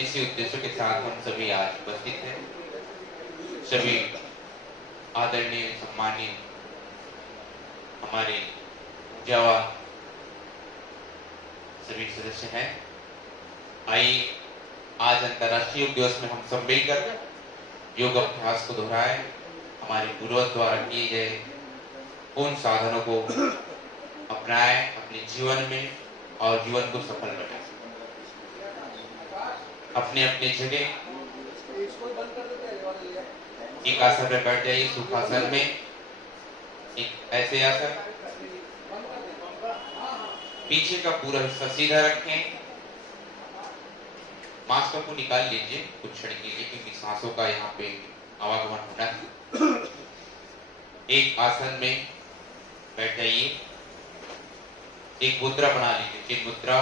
इसी उद्देश्य के साथ हम सभी आज उपस्थित हैं। सभी आदरणीय सम्मानीय हमारे ऊर्जावान सभी सदस्य हैं। आइए आज अंतर्राष्ट्रीय योग दिवस में हम सब मिलकर योग अभ्यास को दोहराएं। हमारे पूर्वज द्वारा किए गए उन साधनों को अपनाएं अपने जीवन में और जीवन को सफल बनाएं। अपने अपने जगह एक आसन पर बैठ जाइए, सुखासन में। एक ऐसे आसन, पीछे का पूरा हिस्सा सीधा रखें। मास्क को निकाल लीजिए कुछ क्षण के लिए, क्योंकि सांसों का यहाँ पे आवागमन होना है। एक आसन में बैठ जाइए। एक मुद्रा बना लीजिए, चिन्ह मुद्रा।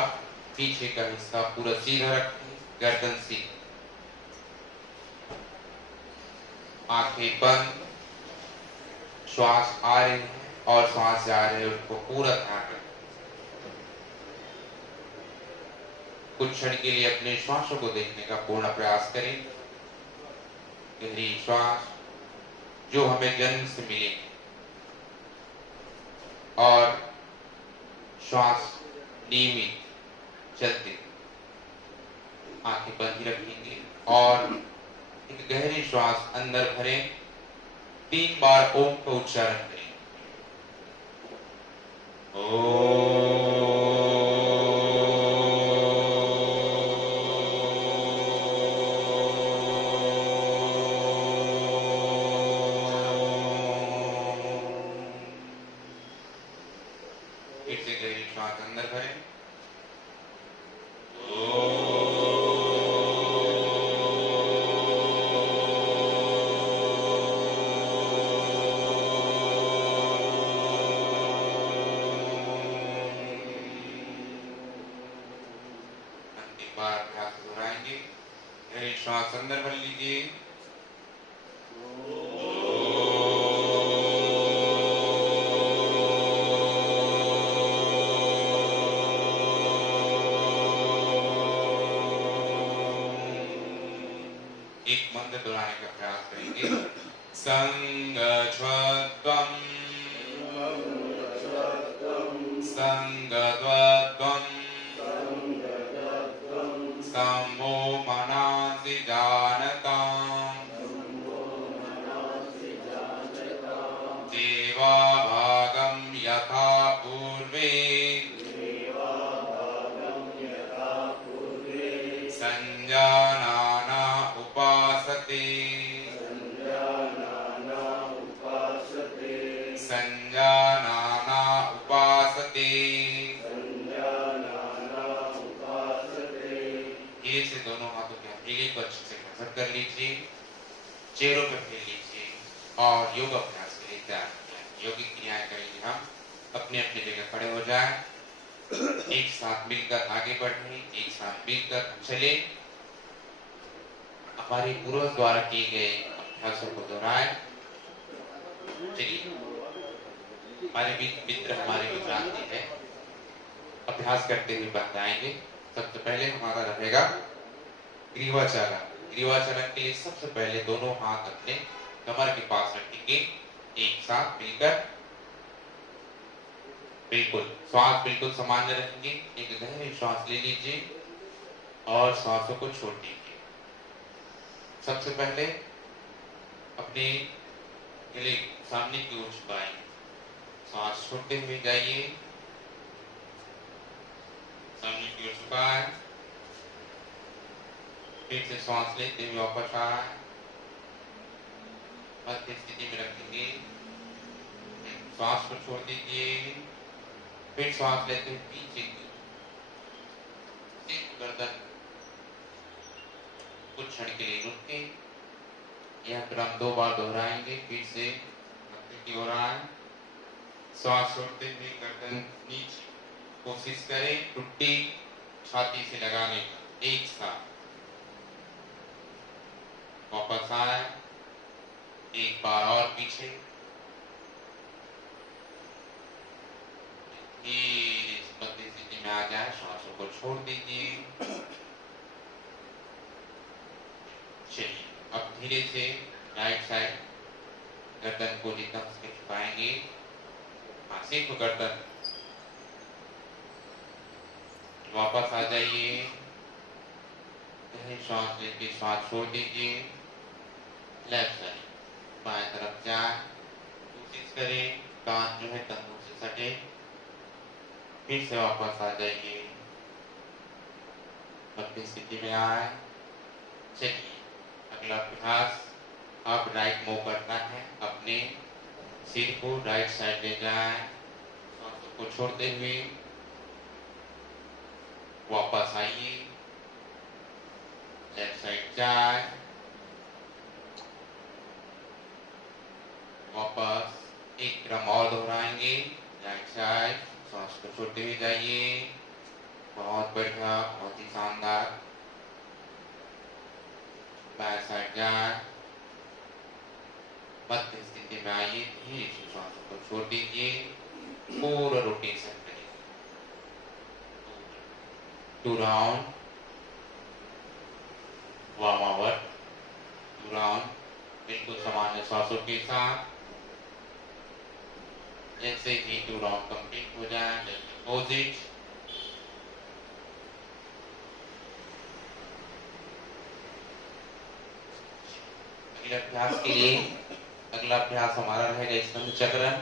पीछे का हिस्सा पूरा सीधा रखें, गर्दन सीधी, आंखें बंद। श्वास आ रहे हैं और श्वास जा रहे हैं, उनको पूरा ध्यान रखें। कुछ क्षण के लिए अपने श्वासों को देखने का पूर्ण प्रयास करें। गहरी श्वास जो हमें जन्म से मिले, और श्वास नियमित चलते, आंखें बंद ही रखेंगे और एक गहरी श्वास अंदर भरें। 3 बार ओम का उच्चारण करें। ओम। फिर से गहरी श्वास अंदर भरें। श्वास अंदर भर लीजिए। एक मंत्र दोहराने का प्रयास करेंगे। संगच्छ्वत्वम् संगत्वत्वम् सम्मो मनासि जानताम् देवाभागं यथा पूर्वे संजानाना उपासते संजानाना उपासते। ये से दोनों हाथों के हथेली को अच्छे से घसट कर लीजिए, चेहरों पर फेर लीजिए और योग अभ्यास के लिए तैयार हो जाए। योगिक क्रियाएं करेंगे हम। अपने अपनी जगह खड़े हो जाएं, एक साथ मिलकर आगे बढ़े, एक साथ मिलकर चले। हमारे पूर्वज द्वारा किए गए अभ्यासों को दोहराएं। चलिए, हमारे मित्र हमारे विक्रांति है, अभ्यास करते हुए बन जाएंगे। सबसे पहले हमारा रहेगा ग्रीवाचरण। ग्रीवाचरण के लिए सबसे पहले दोनों हाथ अपने कमर के पास रखेंगे, एक साथ मिलकर। बिल्कुल श्वास बिल्कुल सामान्य रखेंगे। एक गहरी श्वास ले लीजिए और श्वासों को छोड़ दीजिए। सबसे पहले अपने गले सामने की ओर झुकाएं, श्वास छोड़ते हुए जाइए, सामने की ओर झुकाएं, फिर से श्वास लेते हुए वापस आए, मध्य स्थिति में रखेंगे, श्वास को छोड़ दीजिए, फिर श्वास लेते हुए पीछे की गर्दन कुछ क्षण के लिए रुक के यह क्रम 2 बार दोहराएंगे। फिर से मध्य की ओर आए, श्वास छोड़ते हुए गर्दन नीचे, कोशिश करें टुट्टी छाती से लगाने का। एक साथ वापस आए, एक बार और पीछे, इस मध्य स्थिति में आ जाए, श्वासों को छोड़ दीजिए, धीरे से राइट साइड गर्दन को जितना से झुकाएंगे, सिर्फ गर्दन। वापस आ जाइए, श्वास लेके श्वास छोड़ दीजिए। लेफ्ट साइड बाएं तरफ जाए, कोशिश करें कान जो है कंधों से सटे। फिर से वापस आ जाइए, मध्य स्थिति में आए। चलिए अगला अभ्यास, आप राइट मूव करना है, अपने सिर को राइट साइड ले जाए, सांसों को छोड़ते हुए वापस आइए, लेफ्ट साइड जाए, वापस एक क्रम और दोहराएंगे, राइट साइड सांस को छोड़ते हुए जाइए। बहुत बढ़िया, बहुत ही शानदार। बाएं साइड जाए, मध्य स्थिति में आइए, धीरे से सांसों को छोड़ दीजिए, पूरा रोटेशन करिए, 2 राउंड, वार्म 2 राउंड, बिल्कुल सामान्य सांसों के साथ। जैसे ही 2 राउंड कंप्लीट हो जाए, अपोजिट। अगले अभ्यास के लिए अगला अभ्यास हमारा रहेगा स्कंध चक्रण।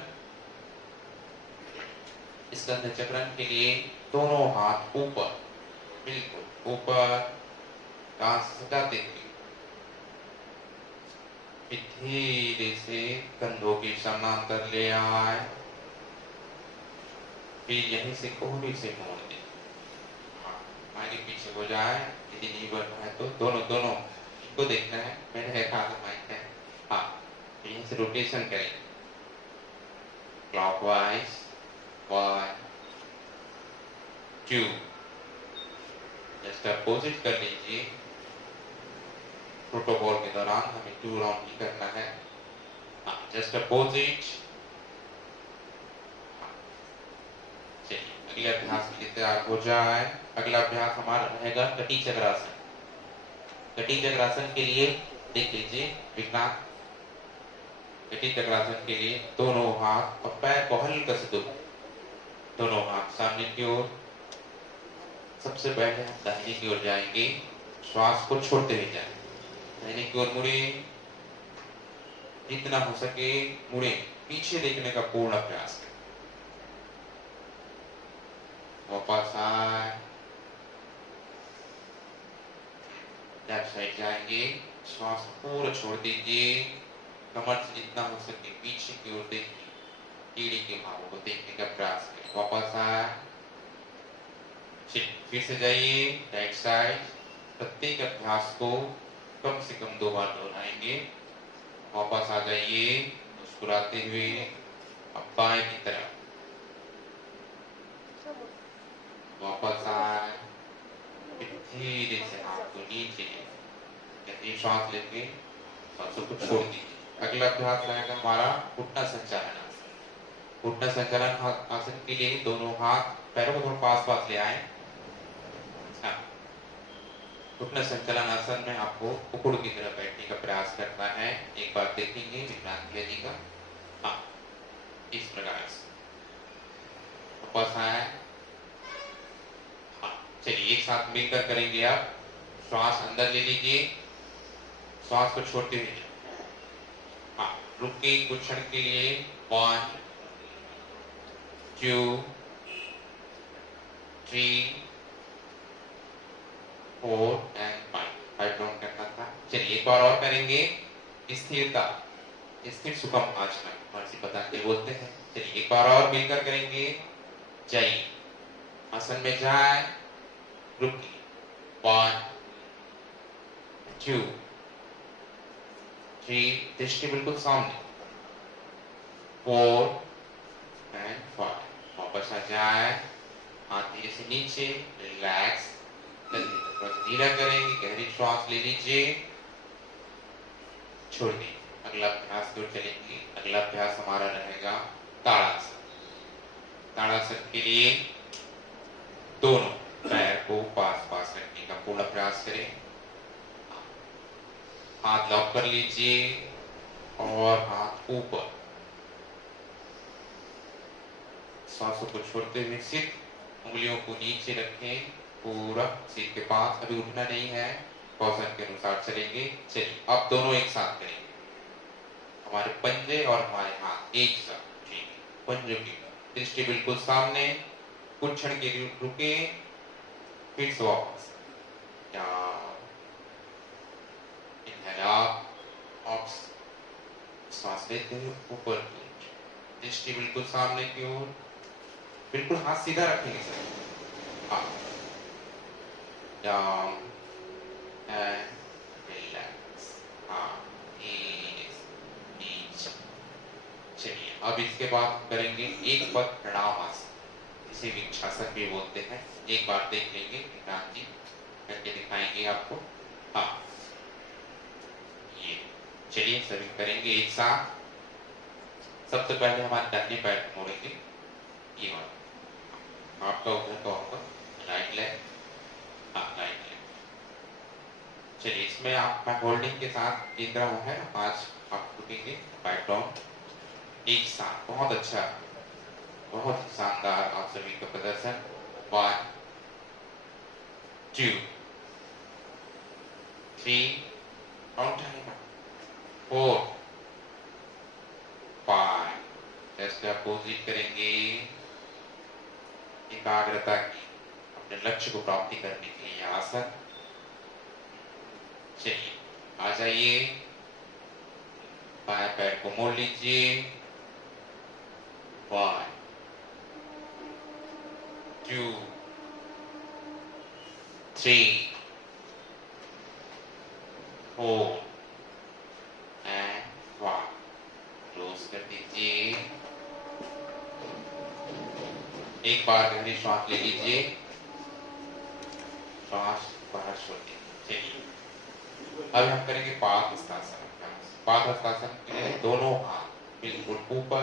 स्कंध चक्रण के लिए दोनों हाथ ऊपर, बिल्कुल ऊपर, कान से सटाते हुए धीरे से कंधों के समांतर ले आए, फिर यहीं से कोहनी से मोड़ दे, आगे पीछे हो जाए। यदि नहीं बढ़ रहा है तो दोनों को देखना है, मैंने देखा था माइक है। हाँ, यहीं से रोटेशन करें क्लॉकवाइज, 1 2, जस्ट अपोजिट कर लीजिए। प्रोटोकॉल के दौरान हमें 2 राउंड ही करना है। Just opposite. चलिए अगले अभ्यास के लिए तैयार हो जाए। अगला अभ्यास हमारा रहेगा कटी चक्रासन। कटी चक्रासन के लिए देख लीजिए विक्रांत, कटी चक्रासन के लिए दोनों हाथ और पैर को हल्का से दो, दोनों हाथ सामने की ओर। सबसे पहले हम दाहिने की ओर जाएंगे, श्वास को छोड़ते हुए जाएंगे, दाहिने की ओर मुड़े, जितना हो सके मुड़े, पीछे देखने का पूर्ण प्रयास करें। वापस आए, लेफ्ट साइड जाएंगे, श्वास पूरा छोड़ दीजिए, कमर से जितना हो सके पीछे की ओर देखिए, कीड़े के भावों को देखने का प्रयास करें। वापस आए, फिर से जाइए राइट साइड। प्रत्येक अभ्यास को कम से कम 2 बार दोहराएंगे। वापस आ जाइए मुस्कुराते हुए, अब बाएं की तरफ वापस आए, धीरे से हाथ को नीचे गहरी श्वास लेके सांसों को छोड़ दीजिए। अगला अभ्यास रहेगा हमारा घुटना संचालन आसन। घुटना संचालन आसन के लिए दोनों हाथ पैरों को थोड़ा पास ले आए। घुटना संचालन आसन में आपको कुकुड़ की तरह बैठने का प्रयास करना है। एक बार देखेंगे विक्रांत भैया जी का। हाँ, इस प्रकार से वापस आए। हाँ, चलिए एक साथ मिलकर करेंगे। आप श्वास अंदर ले लीजिए, श्वास को छोड़ते हुए, हाँ रुके कुछ क्षण के लिए। 1 2 3 4 and 5 राउंड करना था। चलिए एक बार और करेंगे। स्थिरता, स्थिर सुखम आसन महर्षि पतंजलि बोलते हैं। चलिए एक बार और मिलकर करेंगे। जाइए आसन में जाए, रुकिए। 1 2 3, दृष्टि बिल्कुल सामने। 4 and 5, वापस आ जाए, हाथ धीरे से नीचे, रिलैक्स, धीरा करेंगे, गहरी श्वास ले लीजिए, छोड़ दीजिए। अगला अभ्यास को चलेंगे। अगला अभ्यास हमारा रहेगा ताड़ासन। ताड़ासन के लिए दोनों पैर को पास रखने का पूर्ण प्रयास करें। हाथ लॉक कर लीजिए और हाथ ऊपर, सांसों को छोड़ते हुए सिर्फ उंगलियों को नीचे रखें, पूरा सिर के पास। अभी उठना नहीं है, पोजीशन के अनुसार चलेंगे। चलिए अब दोनों एक साथ करेंगे, हमारे पंजे और हमारे हाथ एक साथ। ठीक है, पंजों की दृष्टि बिल्कुल सामने, कुछ क्षण के लिए रुके, फिर से वापस। सांस लेते हुए ऊपर की ओर, दृष्टि बिल्कुल सामने की ओर, बिल्कुल हाथ सीधा रखेंगे सर। Down and relax. नीचे। चलिए अब इसके बाद करेंगे एक पद प्रणाम आसन, इसे वृक्षासन भी बोलते हैं। एक बार देख लेंगे, विक्रांत जी करके दिखाएंगे आपको। हाँ, ये चलिए सभी करेंगे एक साथ। सबसे पहले हमारे दाहिने पैर को मोड़ेंगे, ये वाला आपका उधर का होगा, राइट लेग। हाँ, राइट लेग। चलिए इसमें आप मैं होल्डिंग के साथ गिन रहा हूँ है ना, 5 आप रुकेंगे, बैक डाउन एक साथ। बहुत अच्छा, बहुत शानदार आप सभी का प्रदर्शन। 1 2 3 काउंट टाइम 4 5। ऐसे अपोजिट करेंगे, एकाग्रता की, अपने लक्ष्य को प्राप्ति करने के लिए आसन। चलिए आ जाइए, बाएं पैर को मोड़ लीजिए। 1 2 3 4 and 1। क्लोज कर दीजिए। एक बार गहरी श्वास ले लीजिए, श्वास बाहर छोड़ दीजिए। चलिए अब हम करेंगे पाद हस्तासन। पाद हस्तासन के लिए दोनों हाथ बिल्कुल ऊपर,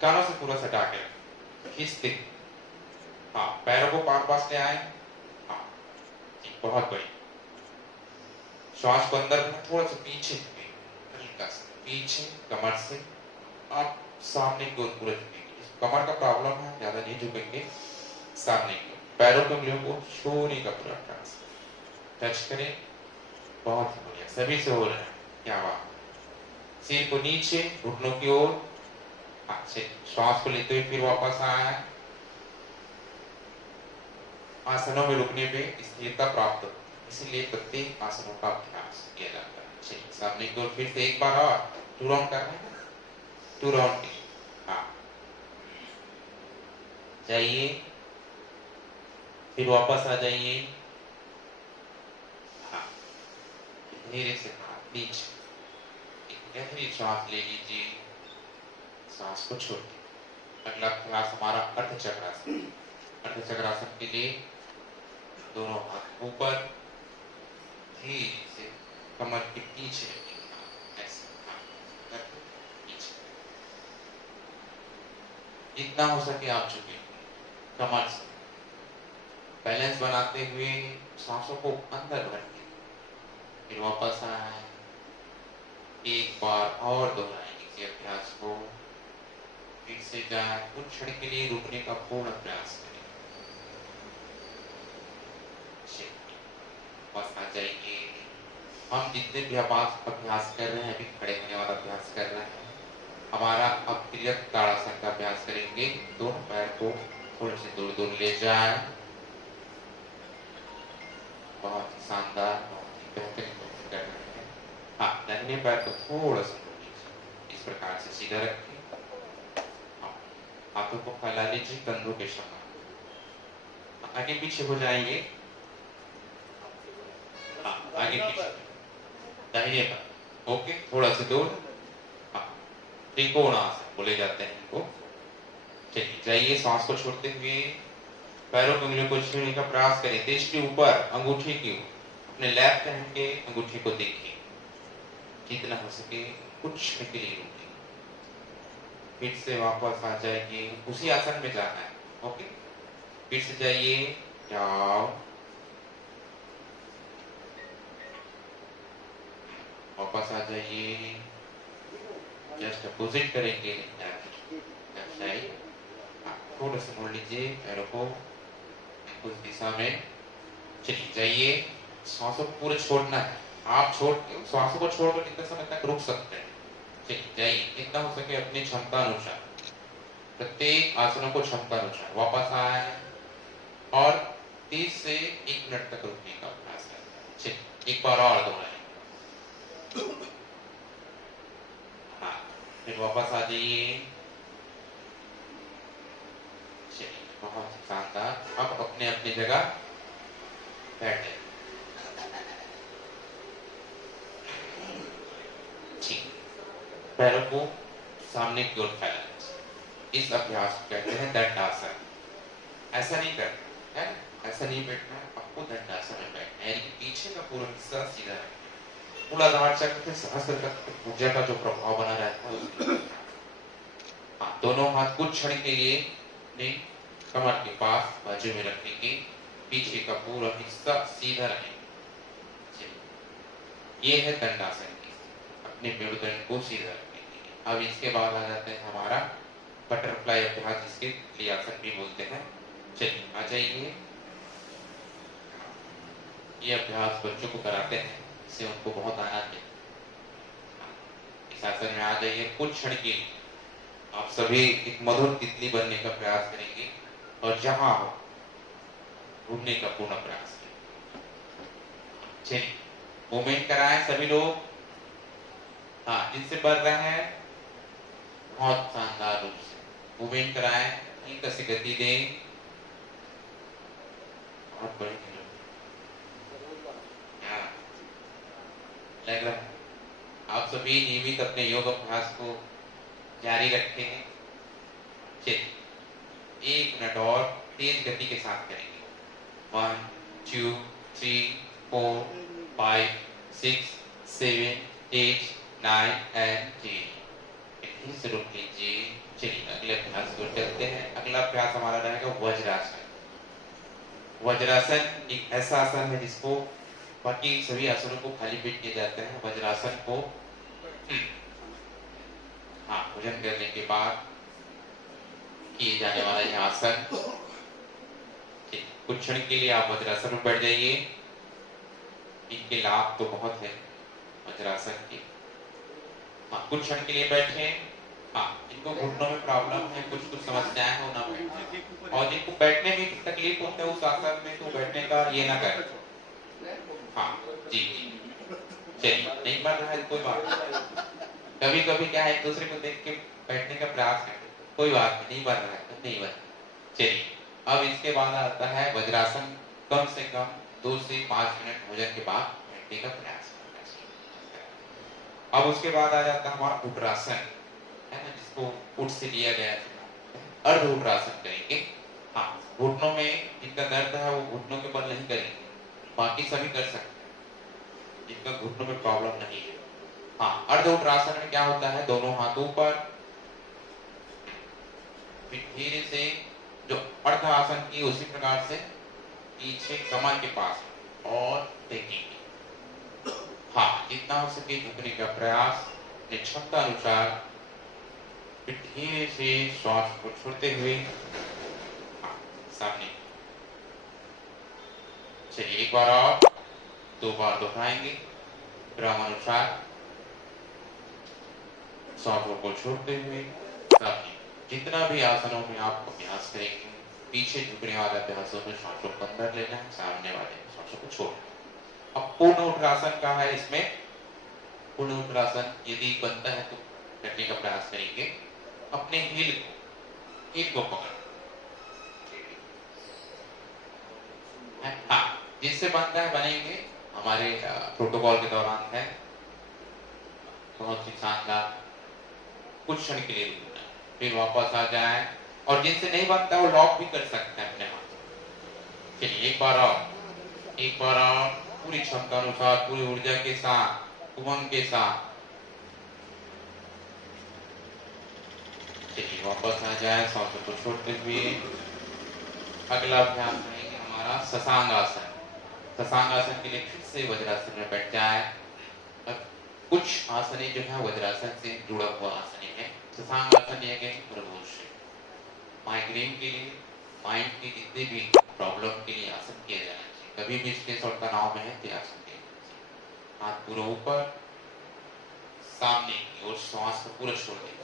कानों से पूरा सटा के खींचते। हाँ, पैरों को पास ले आए। हाँ, बहुत बढ़िया। श्वास को अंदर थोड़ा सा पीछे, हल्का सा पीछे, कमर से आप सामने की ओर पूरा झुकेंगे। कमर का प्रॉब्लम है, ज्यादा नहीं झुकेंगे, सामने की ओर। पैरों के उंगलियों को छूने का पूरा प्रयास, टच करें। बहुत बढ़िया, सभी से हो रहा है, क्या बात। सिर को नीचे, घुटनों की ओर। अच्छे, श्वास को लेते हुए फिर वापस आए। आसनों में रुकने पे स्थिरता प्राप्त हो, इसलिए प्रत्येक आसनों का अभ्यास किया जाता है। चलिए सामने की ओर फिर से एक बार और 2 राउंड कर रहे हैं, 2 राउंड के। हाँ, जाइए, फिर वापस आ जाइए। हाँ, धीरे से हाथ नीचे, गहरी श्वास ले लीजिए, सांस को छोड़िए। अगला अभ्यास हमारा अर्धचक्रासन। अर्धचक्रासन के लिए दोनों हाथ ऊपर, धीरे से कमर के पीछे रखिए, ऐसे पीछे। जितना हो सके आप झुके, कमर से बैलेंस बनाते हुए सांसों को अंदर भरिए, फिर वापस आए। एक बार और दोहराएंगे इस अभ्यास को, फिर से जाए। कुछ क्षण के लिए रुकने का पूर्ण प्रयास करें। बस आ जाइए। हम जितने भी अभ्यास कर रहे हैं, अभी खड़े होने वाला अभ्यास कर रहे हैं, हमारा अब तिर्यक ताड़ासन का अभ्यास करेंगे। दोनों पैर को थोड़े से दूर दूर ले जाए। बहुत ही शानदार, बहुत ही बेहतरीन कर रहे हैं। हाँ, दाहिने पैर को थोड़ा सा इस प्रकार से सीधा रखिए, हाथों को फैला लीजिए कंधों के समान, आगे पीछे हो जाएंगे। हाँ, आगे पीछे, दाहिने पैर ओके, थोड़ा सा दूर। हाँ, त्रिकोणासन बोले जाते हैं इनको। चलिए जाइए, सांस को छोड़ते हुए पैरों की उंगलियों को छूने का प्रयास करें। दृष्टि ऊपर, अंगूठे की ओर, अपने लेफ्ट हैंड के अंगूठे को देखिए। जितना हो सके कुछ क्षण के लिए रुकिए, फिर से वापस आ जाइए। उसी आसन में जाना है, ओके। फिर से जाइए, जाओ, जाइए, जस्ट अपोजिट करेंगे, साइड थोड़ा सा मोड़ लीजिए पैरों को उस दिशा में, चलिए जाइए। श्वासों को पूरा छोड़ना है, आप श्वासों को छोड़कर कितने समय तक रुक सकते हैं। चलिए जाइए, जितना हो सके अपनी क्षमता अनुसार, प्रत्येक आसनों को क्षमता अनुसार वापस आए और 30 से 1 मिनट तक रुकने का अभ्यास करें। चलिए एक बार और दोहराएं। हाँ, फिर वापस आ जाइए। चलिए बहुत शानदार। अब अपने अपनी जगह बैठे। ठीक, पैरों को सामने की ओर फैलाएं। इस अभ्यास को कहते हैं दंडासन। ऐसा नहीं करना है, ऐसा नहीं बैठना है, आपको दंडासन में बैठना है, यानी कि पीछे का पूरा हिस्सा सीधा रखना। मूलाधार चक्र से सहस्त्र तक ऊर्जा का जो प्रभाव बना रहता है। हाँ, दोनों हाथ कुछ क्षण के लिए अपने कमर के पास बाजू में रखने के, पीछे का पूरा हिस्सा सीधा रहे। ये है दंडासन की, अपने मेरुदंड को सीधा रखने के। अब इसके बाद आ जाते हैं हमारा बटरफ्लाई अभ्यास, जिसके क्रियासन भी बोलते हैं। चलिए आ जाइए। ये अभ्यास बच्चों को कराते हैं, इससे उनको बहुत आनंद है। इस आसन में आ जाइए। कुछ क्षण के लिए आप सभी एक मधुर तितली बनने का प्रयास करेंगे और जहां हो घूमने का पूर्ण प्रयास करें। चलिए मूवमेंट कराएं सभी लोग। हाँ, जिनसे बढ़ रहे हैं बहुत शानदार रूप से मूवमेंट कराएं, हल्की सी गति दें। बहुत बड़ी लग रहा है। आप सभी नियमित अपने योग अभ्यास को जारी रखें। चलिए 1 मिनट और तेज गति के साथ करेंगे। 1 2 3 4 5 6 7 8 9 and 10। यहीं से रुक लीजिए। चलिए अगले अभ्यास को चलते हैं। अगला अभ्यास हमारा रहेगा वज्रासन। वज्रासन एक ऐसा आसन है जिसको बाकी सभी आसनों को खाली पेट किए जाते हैं। वज्रासन को हाँ, भोजन करने के बाद किए जाने वाला यह आसन। कुछ क्षण के लिए आप वज्रासन में बैठ जाइए। इनके लाभ तो बहुत है वज्रासन के। हाँ, कुछ क्षण के लिए बैठे। हाँ, जिनको घुटनों में प्रॉब्लम है, कुछ समस्याएं हो, ना बैठे। और जिनको बैठने में तकलीफ होता है उस आसन में, तो बैठने का ये ना करें। हाँ जी जी, चलिए नहीं बढ़ रहा है कोई बात नहीं। कभी कभी क्या है, एक दूसरे को देख के बैठने का प्रयास करें, कोई बात नहीं बढ़ रहा है तो नहीं बढ़। चलिए अब इसके बाद आता है वज्रासन। कम से कम 2 से 5 मिनट भोजन के बाद बैठने का प्रयास करना चाहिए। अब उसके बाद आ जाता है हमारा उठरासन, है ना, जिसको उठ से लिया गया है। अर्ध उठरासन करेंगे। हाँ, घुटनों में जिनका दर्द है वो घुटनों के बल नहीं करेंगे, बाकी सभी कर सकते हैं जिनका घुटनों में प्रॉब्लम नहीं है। हाँ, अर्ध उठरासन में क्या होता है, दोनों हाथों पर धीरे से जो अर्ध आसन की उसी प्रकार से पीछे कमर के पास और देखेंगे। हाँ, जितना हो सके झुकने का प्रयास, क्षमता अनुसार धीरे से श्वास को छोड़ते हुए सामने। चलिए एक बार और 2 बार दोहराएंगे। क्रम अनुसार सांसों को छोड़ते हुए सामने। जितना भी आसनों में आप अभ्यास करेंगे, पीछे झुकने वाले अभ्यासों में सांसों को अंदर लेना है, सामने वाले सांसों को छोड़ना। अब पूर्ण उठरासन का है। इसमें पूर्ण उठरासन यदि बनता है तो करने का प्रयास करेंगे। अपने हील को पकड़, हाँ, जिससे बनता है बनेंगे। हमारे प्रोटोकॉल के दौरान है बहुत ही शानदार। कुछ क्षण के लिए रुकना, फिर वापस आ जाए, और जिनसे नहीं बनता वो लॉक भी कर सकते हैं अपने हाथ। चलिए एक बार और पूरी क्षमता अनुसार, पूरी ऊर्जा के साथ, उमंग के साथ। चलिए वापस आ जाए, सांसों को छोड़ते हुए। अगला अभ्यास रहेगा हमारा शशांग आसन। शशांग आसन के लिए फिर से वज्रासन में बैठ जाए। अब कुछ आसने जो है वज्रासन से जुड़ा हुआ आसन है। शशांक आसन यह है प्रदोष माइग्रेन के लिए, माइंड की जितनी भी प्रॉब्लम के लिए आसन किया जाना चाहिए। कभी भी स्ट्रेस और तनाव में है तो आसन किया जाना चाहिए। हाथ पूरा ऊपर, सामने की ओर श्वास को पूरा छोड़ दें।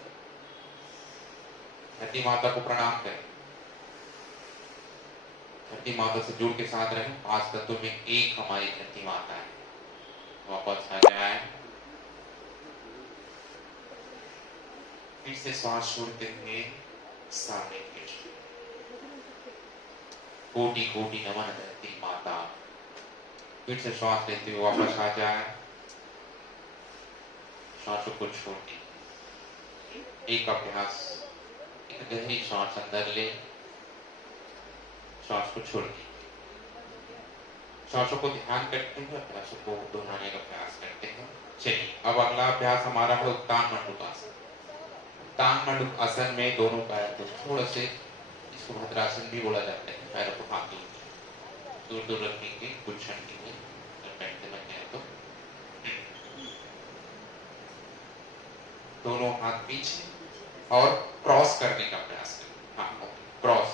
धरती माता को प्रणाम करें। धरती माता से जुड़ के साथ रहें। 5 तत्वों में एक हमारी धरती माता है। वापस आ जाए, फिर से श्वास छोड़ते हुए सामने की ओर। कोटि कोटि नमन धरती माता। फिर से श्वास लेते हुए वापस आ जाए, श्वासों को छोड़ दें। एक अभ्यास, एक गहरी श्वास अंदर ले, श्वास को छोड़ दें। श्वासों को ध्यान करते हुए अभ्यासों को दोहराने का प्रयास करते हैं। चलिए, अब अगला अभ्यास हमारा है उत्तान मंडूक आसन। उत्तान मंडूक आसन में दोनों पैर को थोड़ा से, इसको भद्रासन भी बोला जाता है, पैरों को हाथ दूर दूर रखेंगे कुछ क्षण के लिए। बैठते बैठते हैं तो दोनों हाथ पीछे और क्रॉस करने का प्रयास करें। हाँ, क्रॉस।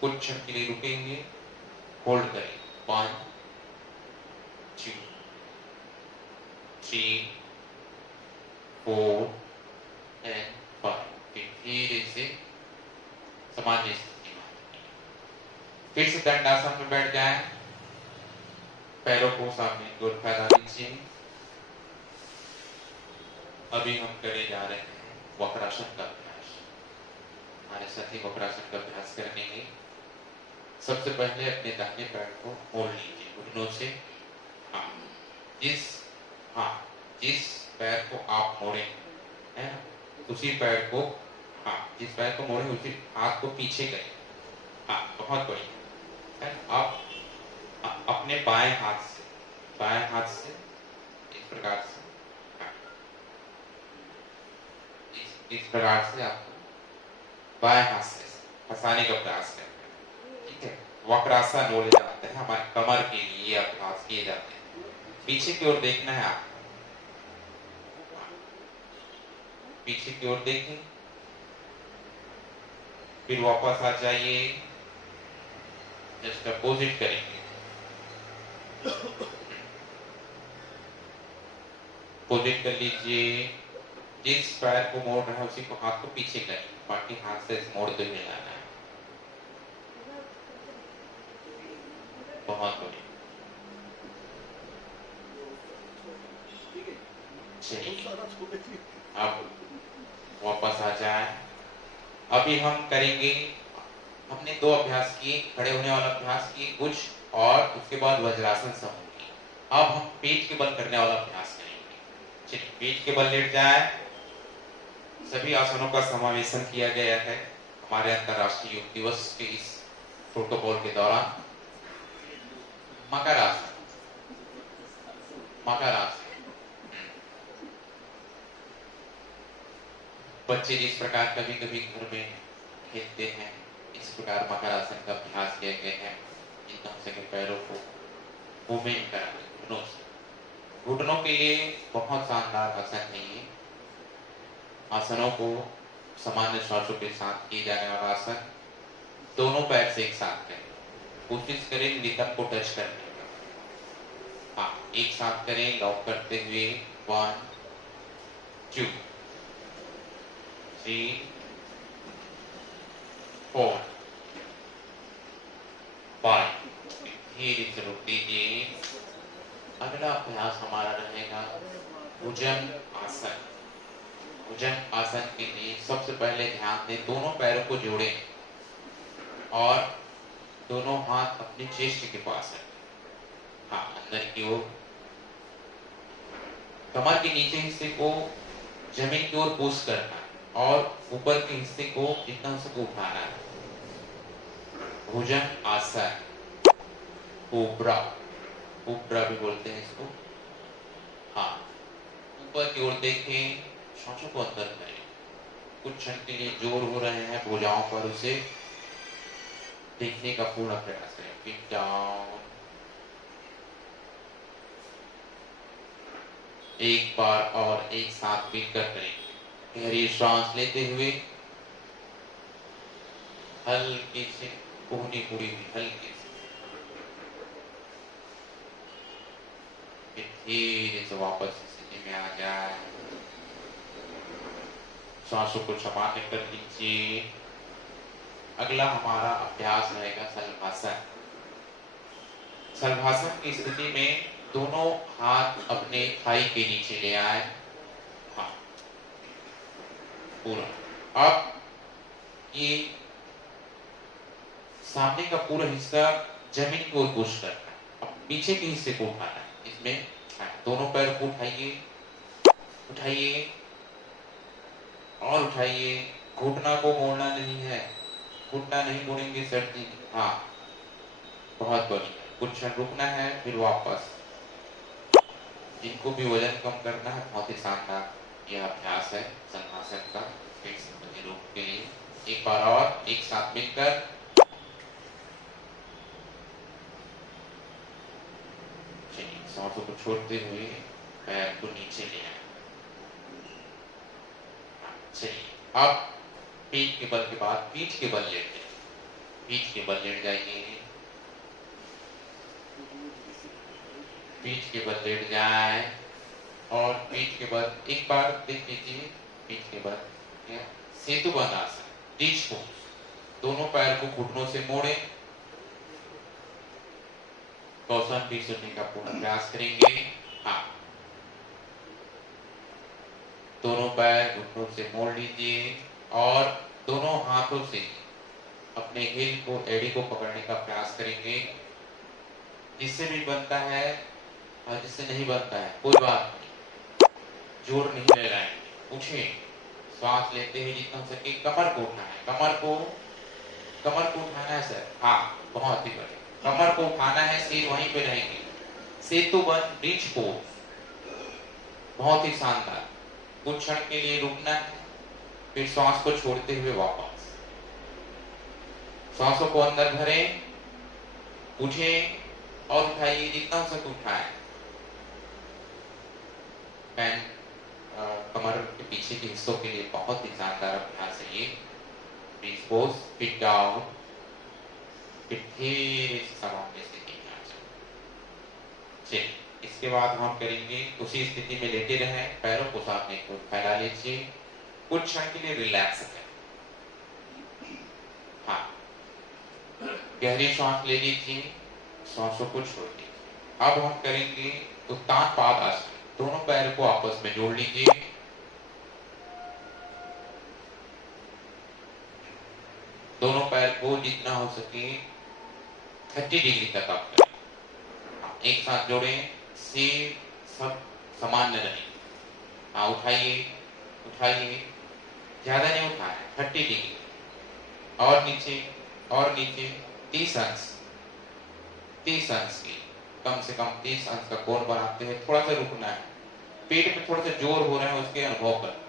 कुछ क्षण के लिए रुकेंगे, होल्ड करें। 1 2 3 4 एंड 5। धीरे से सामान्य स्थिति में फिर से दंडासन में बैठ जाएं। पैरों को सामने की ओर फैला दीजिए। अभी हम करने जा रहे हैं वक्रासन का अभ्यास। हमारे साथी वक्रासन का अभ्यास करेंगे। सबसे पहले अपने दाहिने पैर को मोड़ लीजिए घुटनों से। हाँ, जिस पैर को आप मोड़े है ना, उसी पैर को, हाँ, जिस पैर को मोड़े उसी हाथ को पीछे करें। हाँ, बहुत बढ़िया। आप अपने बाएं हाथ से इस प्रकार से, हाँ, इस प्रकार से आपको बाएं हाथ से फंसाने का प्रयास करें। ठीक है, वक्रासन बोले जाते हैं। हमारे कमर के लिए ये अभ्यास किए जाते हैं। पीछे की ओर देखना है आप, पीछे की ओर देखें, फिर वापस आ जाइए, जस्ट अपोजिट करेंगे। अपोजिट कर लीजिए। जिस पैर को मोड़ रहे हैं उसी को हाथ को पीछे करें, बाकी हाथ से मोड़ते हुए लाना है। बहुत बढ़िया। अब वापस आ जाए। अभी हम करेंगे, हमने 2 अभ्यास किए, खड़े होने वाला अभ्यास किए कुछ, और उसके बाद वज्रासन समूह की। अब हम पेट के बल करने वाला अभ्यास करेंगे। चलिए, पेट के बल लेट जाए। सभी आसनों का समावेशन किया गया है हमारे अंतर्राष्ट्रीय योग दिवस के इस प्रोटोकॉल के दौरान। मकर आसन, मकर आसन। बच्चे जिस प्रकार कभी कभी घर में खेलते हैं, इस प्रकार मकर आसन का अभ्यास किया गया है। जितना हो सके पैरों को मूवमेंट कराने, घुटनों से। घुटनों के लिए बहुत शानदार आसन है ये। आसनों को सामान्य श्वासों के साथ किए जाने वाला आसन। दोनों पैर से एक साथ करें, कोशिश करें नितंब को टच करने का। हाँ, एक साथ करें, लॉक करते हुए। 1 2 3 4 5। धीरे से रोक दीजिए। अगला अभ्यास हमारा रहेगा भुजंग आसन। भुजंग आसन के लिए सबसे पहले ध्यान दें, दोनों पैरों को जोड़ें और दोनों हाथ अपने चेस्ट के पास रखें। हाँ, अंदर की ओर। कमर के नीचे हिस्से को जमीन की ओर पुश करना है और ऊपर के हिस्से को जितना हो सके उठाना है। भुजंग आसन, कोबरा, कोबरा भी बोलते हैं इसको। हाँ, ऊपर की ओर देखें, सांसों को अंदर करें। कुछ क्षण के लिए जोर हो रहे हैं भुजाओं पर, उसे देखने का पूर्ण प्रयास करें। फिर डाउन, एक बार और एक साथ मिलकर करेंगे। गहरी सांस लेते हुए हल्के से कोहनी मुड़ी हुई हल्के से, फिर धीरे से वापस स्थिति में आ जाए। सांसों को सामान्य कर लीजिए। अगला हमारा अभ्यास रहेगा सलभासन। सलभासन की स्थिति में दोनों हाथ अपने थाई के नीचे ले आए। हाँ, पूरा। अब ये सामने का पूरा हिस्सा जमीन की ओर पुश करना है। अब पीछे के हिस्से को उठाना है। इसमें दोनों पैर को उठाइए, उठाइए और उठाइए। घुटना को मोड़ना नहीं है, घुटना नहीं मोड़ेंगे सर्दी। हाँ, बहुत बढ़िया। कुछ क्षण रुकना है, फिर वापस। जिनको भी वजन कम करना है, बहुत ही शानदार यह अभ्यास है सलभासन का। फिर से रोक के लिए एक बार और एक साथ मिलकर सांसों को छोड़ते हुए पैर को नीचे ले आए। चलिए, अब पीठ के बल के बाद पीठ के बल लेते हैं। पीठ के बल लेट जाइए, पीठ के बल लेट जाए और पीठ के बल एक बार देख लीजिए। पीठ के बल सेतु बंध आसन, रीच पोज। दोनों पैर को घुटनों से मोड़े। कौशन भी सुनने का पूर्ण प्रयास करेंगे। हाँ, दोनों पैर घुटनों से मोड़ लीजिए और दोनों हाथों से अपने हिल को, एड़ी को पकड़ने का प्रयास करेंगे। जिससे भी बनता है और जिससे नहीं बनता है कोई बात नहीं, जोर नहीं ले रहे हैं। उठे, श्वास लेते हुए जितना हो सके कमर को उठाना है। कमर को उठाना है सर। हाँ, बहुत ही बढ़िया। कमर को उठाना है, सिर वहीं पे रहेंगे। सेतु बंध रीच पोज, बहुत ही शानदार। कुछ क्षण के लिए रुकना है, फिर श्वास को छोड़ते हुए वापस। श्वासों को अंदर भरें, उठे और उठाइए, जितना हो सके उठाएं। पैन कमर के पीछे के हिस्सों के लिए बहुत ही शानदार अभ्यास है ये। रीच पोज, फिट डाउन, फिर धीरे से सामान्य स्थिति में आ जाए। चलिए, इसके बाद हम करेंगे उसी स्थिति में लेटे रहें। पैरों को सामने को फैला लीजिए। कुछ क्षण के लिए रिलैक्स करें। हाँ, गहरी सांस ले लीजिए, सांसों को छोड़ दीजिए। अब हम करेंगे उत्तान पाद आसन। दोनों पैरों को आपस में जोड़ लीजिए। दोनों पैर को जितना हो सके 30 डिग्री तक आप करें। एक साथ जोड़ें, सिर सब सामान्य रहे। हाँ, उठाइए, उठाइए, ज्यादा नहीं उठाना है, 30 डिग्री और नीचे और नीचे। 30 अंश की, कम से कम 30 अंश का कोण बनाते हुए थोड़ा सा रुकना है। पेट में थोड़ा सा जोर हो रहा है, उसके अनुभव करना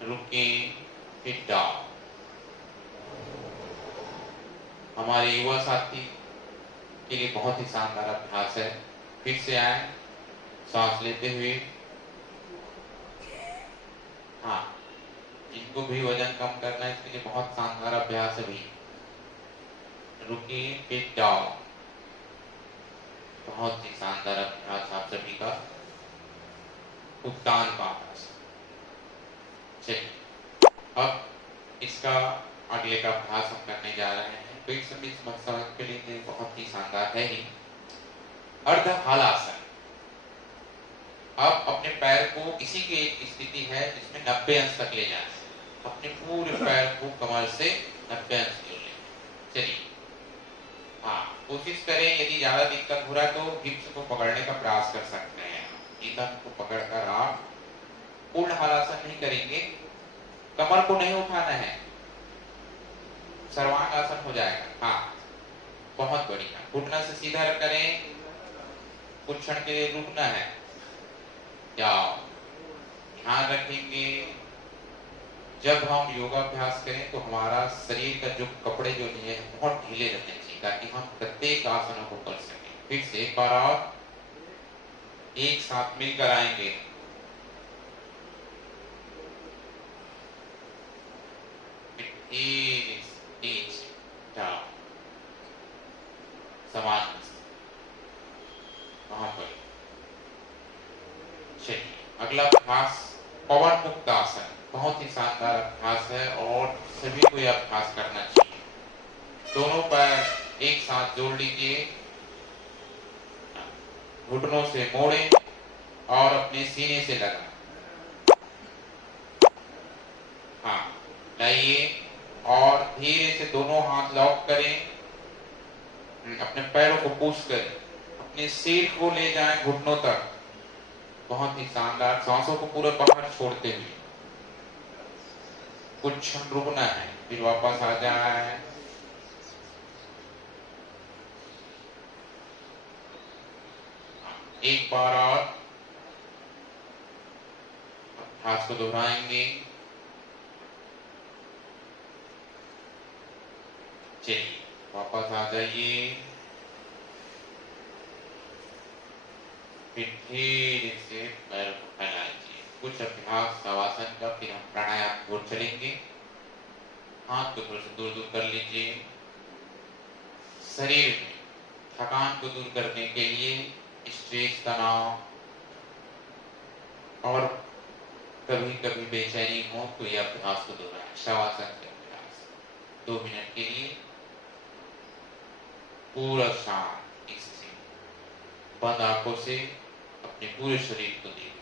है। रुके, फिर डाउन। हमारे युवा साथी के लिए बहुत ही शानदार अभ्यास है। फिर से आए, सांस लेते हुए। हाँ, जिनको भी वजन कम करना है इसके लिए बहुत शानदार अभ्यास है भी। रुकिए, फिर डाउन। बहुत ही शानदार अभ्यास आप सभी का उत्तान पाद आसन। चलिए, अब इसका अगले का अभ्यास हम करने जा रहे हैं। पेट सभी समस्या के लिए बहुत ही शानदार है ही। अर्ध हलासन। अब अपने पैर को इसी की एक स्थिति है जिसमें 90 अंश तक ले जाए। अपने पूरे पैर को कमर से 90 अंश ले लें। चलिए, हाँ, कोशिश करें, यदि ज्यादा दिक्कत हो रहा है तो हिप्स को पकड़ने का प्रयास कर सकते हैं। इधर को पकड़कर आप पूर्ण हलासन नहीं करेंगे, कमर को नहीं उठाना है, सर्वांग आसन हो जाएगा। हाँ, बहुत बढ़िया। घुटना से सीधा करें, कुछ क्षण के लिए रुकना है। जाओ, ध्यान रखेंगे जब हम योगाभ्यास करें तो हमारा शरीर का जो कपड़े जो नहीं है बहुत ढीले रहने चाहिए ताकि हम प्रत्येक आसनों को कर सकें। फिर से एक बार और, एक साथ मिलकर आएंगे। समान वहां पर। चलिए अगला अभ्यास पवन मुक्त आसन, बहुत ही शानदार अभ्यास है और सभी को यह अभ्यास करना चाहिए। दोनों पैर एक साथ जोड़ लीजिए, घुटनों से मोड़ें और अपने सीने से लगाएं। हाँ, लाइए और धीरे से दोनों हाथ लॉक करें। अपने पैरों को पुश करें, अपने सिर को ले जाएं घुटनों तक। बहुत ही शानदार। सांसों को पूरे बाहर छोड़ते हुए कुछ क्षण रुकना है, फिर वापस आ जाए। एक बार और अभ्यास को दोहराएंगे। चलिए वापस आ जाइए, फिर धीरे से पैर को फैलाइए। कुछ अभ्यास शवासन का, फिर हम प्राणायाम की ओर चलेंगे। हाथ को थोड़ा सा दूर दूर कर लीजिए। शरीर में थकान को दूर करने के लिए, स्ट्रेस, तनाव और कभी कभी बेचैनी हो तो यह अभ्यास को दोहराएं। शवासन के अभ्यास 2 मिनट के लिए पूरा शांत इससे बंद आंखों से अपने पूरे शरीर को देखिए।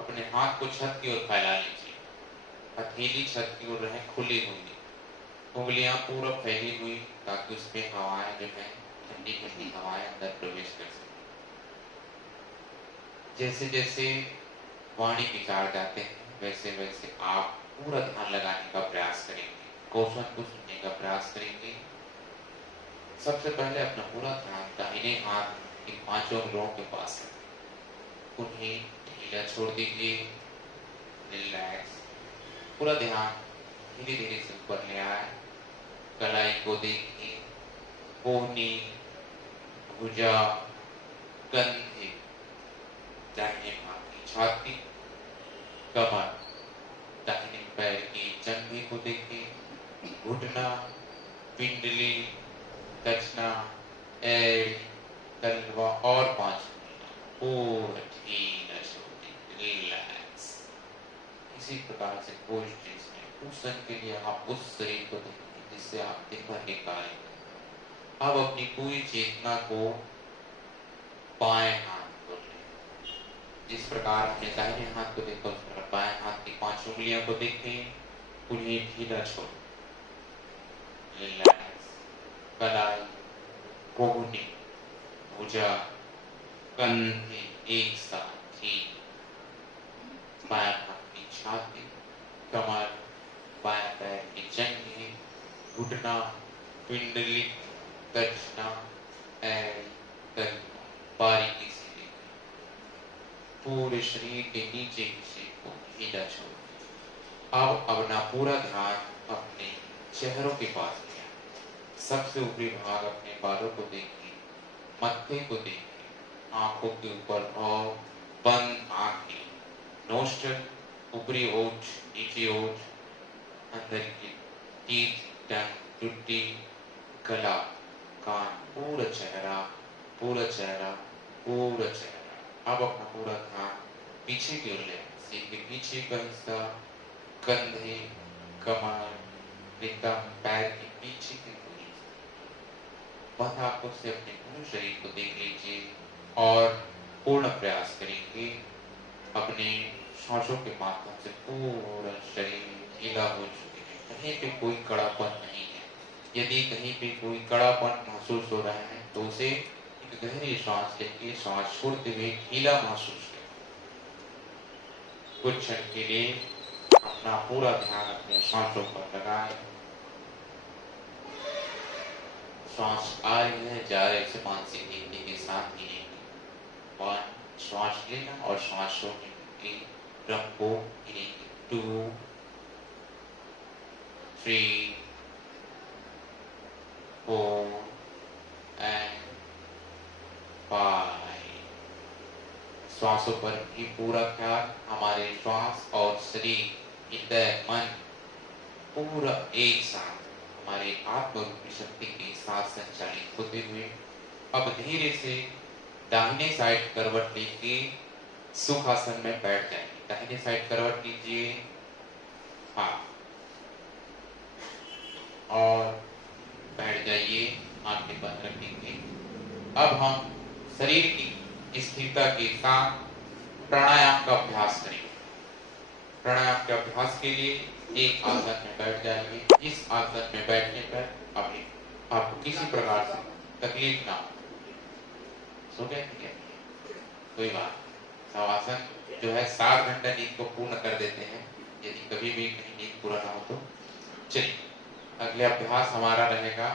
अपने हाथ को छत की ओर फैला लीजिए। हथेली छत की ओर रहे खुली हुई, उंगलियां पूरा फैली हुई, ताकि उसमें हवाएं जो है ठंडी ठंडी हवाएं अंदर प्रवेश कर सके। जैसे जैसे वाणी विचार जाते हैं वैसे वैसे आप पूरा ध्यान लगाने का प्रयास करेंगे, क्वेश्चन को सुनने का प्रयास करेंगे। सबसे पहले अपना पूरा ध्यान दाहिने हाथ के 5 अंगुलों के पास है, उन्हें ढीला छोड़ दीजिए। रिलैक्स, पूरा ध्यान धीरे धीरे से ऊपर ले आए। कलाई को देखिए, कोहनी, भुजा, कंधे, दाहिने हाथ की छाती, कमर, दाहिने पैर की जंघे को देखिए, घुटना, पिंडली, दक्षिणा, एड़ी, तलवा और 5 पूरा ढीला छोड़ दीजिए। रिलैक्स। इसी प्रकार से कोई स्ट्रेस नहीं। उस क्षण के लिए आप उस शरीर को देखिए जिससे आप दिन भर के कार्य। अब अपनी पूरी चेतना को बाएं हाथ को लें। जिस प्रकार अपने दाहिने हाथ को देखो उस प्रकार बाएं हाथ की 5 उंगलियों को देखें, उन्हें ढीला छोड़। रिलैक्स। कलाई, कोहनी, भुजा, कंधे एक साथ ही, बाएं हाथ की छाती, कमर, बाएं पैर की जंघें, घुटना, पिंडली, दक्षिणा, एड़ी, तलवा, बारीकी से देखें। पूरे शरीर के नीचे हिस्से को ढीला छोड़। अब अपना पूरा ध्यान अपने चेहरों के पास लिया। सबसे ऊपरी भाग अपने बालों को देखिए, मत्थे को देखिए, आंखों के ऊपर भाव, बंद आंखें, नोस्ट्रल, ऊपरी ओठ, नीचे ओठ, अंदर की टीथ, टंग, टुट्टी, गला, कान, पूरा चेहरा, पूरा चेहरा, पूरा चेहरा। अब अपना पूरा ध्यान पीछे की ओर ले, सीट के पीछे का हिस्सा, कंधे, कमर, रिदम, पैर के पीछे की पूरी बंद आंखों से अपने पूरे शरीर को देख लीजिए और पूर्ण प्रयास करेंगे अपने सांसों के माध्यम से पूरा शरीर ढीला हो चुके हैं। कहीं पे कोई कड़ापन नहीं है। यदि कहीं पे कोई कड़ापन महसूस हो रहा है तो उसे एक गहरी सांस लेके सांस छोड़ते हुए ढीला महसूस करें। कुछ क्षण के लिए अपना पूरा ध्यान अपने सांसों पर लगाएं। सांस आ रही है, जा रही है, मानसिक गिनती के साथ ही श्वास लेना और श्वास छोड़ने के क्रम को गिनेंगे। 2, 3, 4 and 5। श्वासों पर भी पूरा ख्याल, हमारे श्वास और शरीर, हृदय, मन पूरा एक साथ हमारे आत्मरूपी शक्ति के साथ संचालित होते हुए अब धीरे से दाहिने साइड करवट लेके सुखासन में बैठ जाएंगे। दाहिने साइड करवट लीजिए, हाँ, और बैठ जाइए, आंखें बंद रखेंगे। अब हम शरीर की स्थिरता के साथ प्राणायाम का अभ्यास करेंगे। प्राणायाम के अभ्यास के लिए एक आसन में बैठ जाइए। इस आसन में बैठने पर अभी आपको किसी प्रकार से तकलीफ ना हो। सो गए क्या? कोई बात। शवासन जो है 7 घंटा नींद को पूर्ण कर देते हैं, यदि कभी भी कहीं नींद पूरा ना हो तो। चलिए, अगले अभ्यास हमारा रहेगा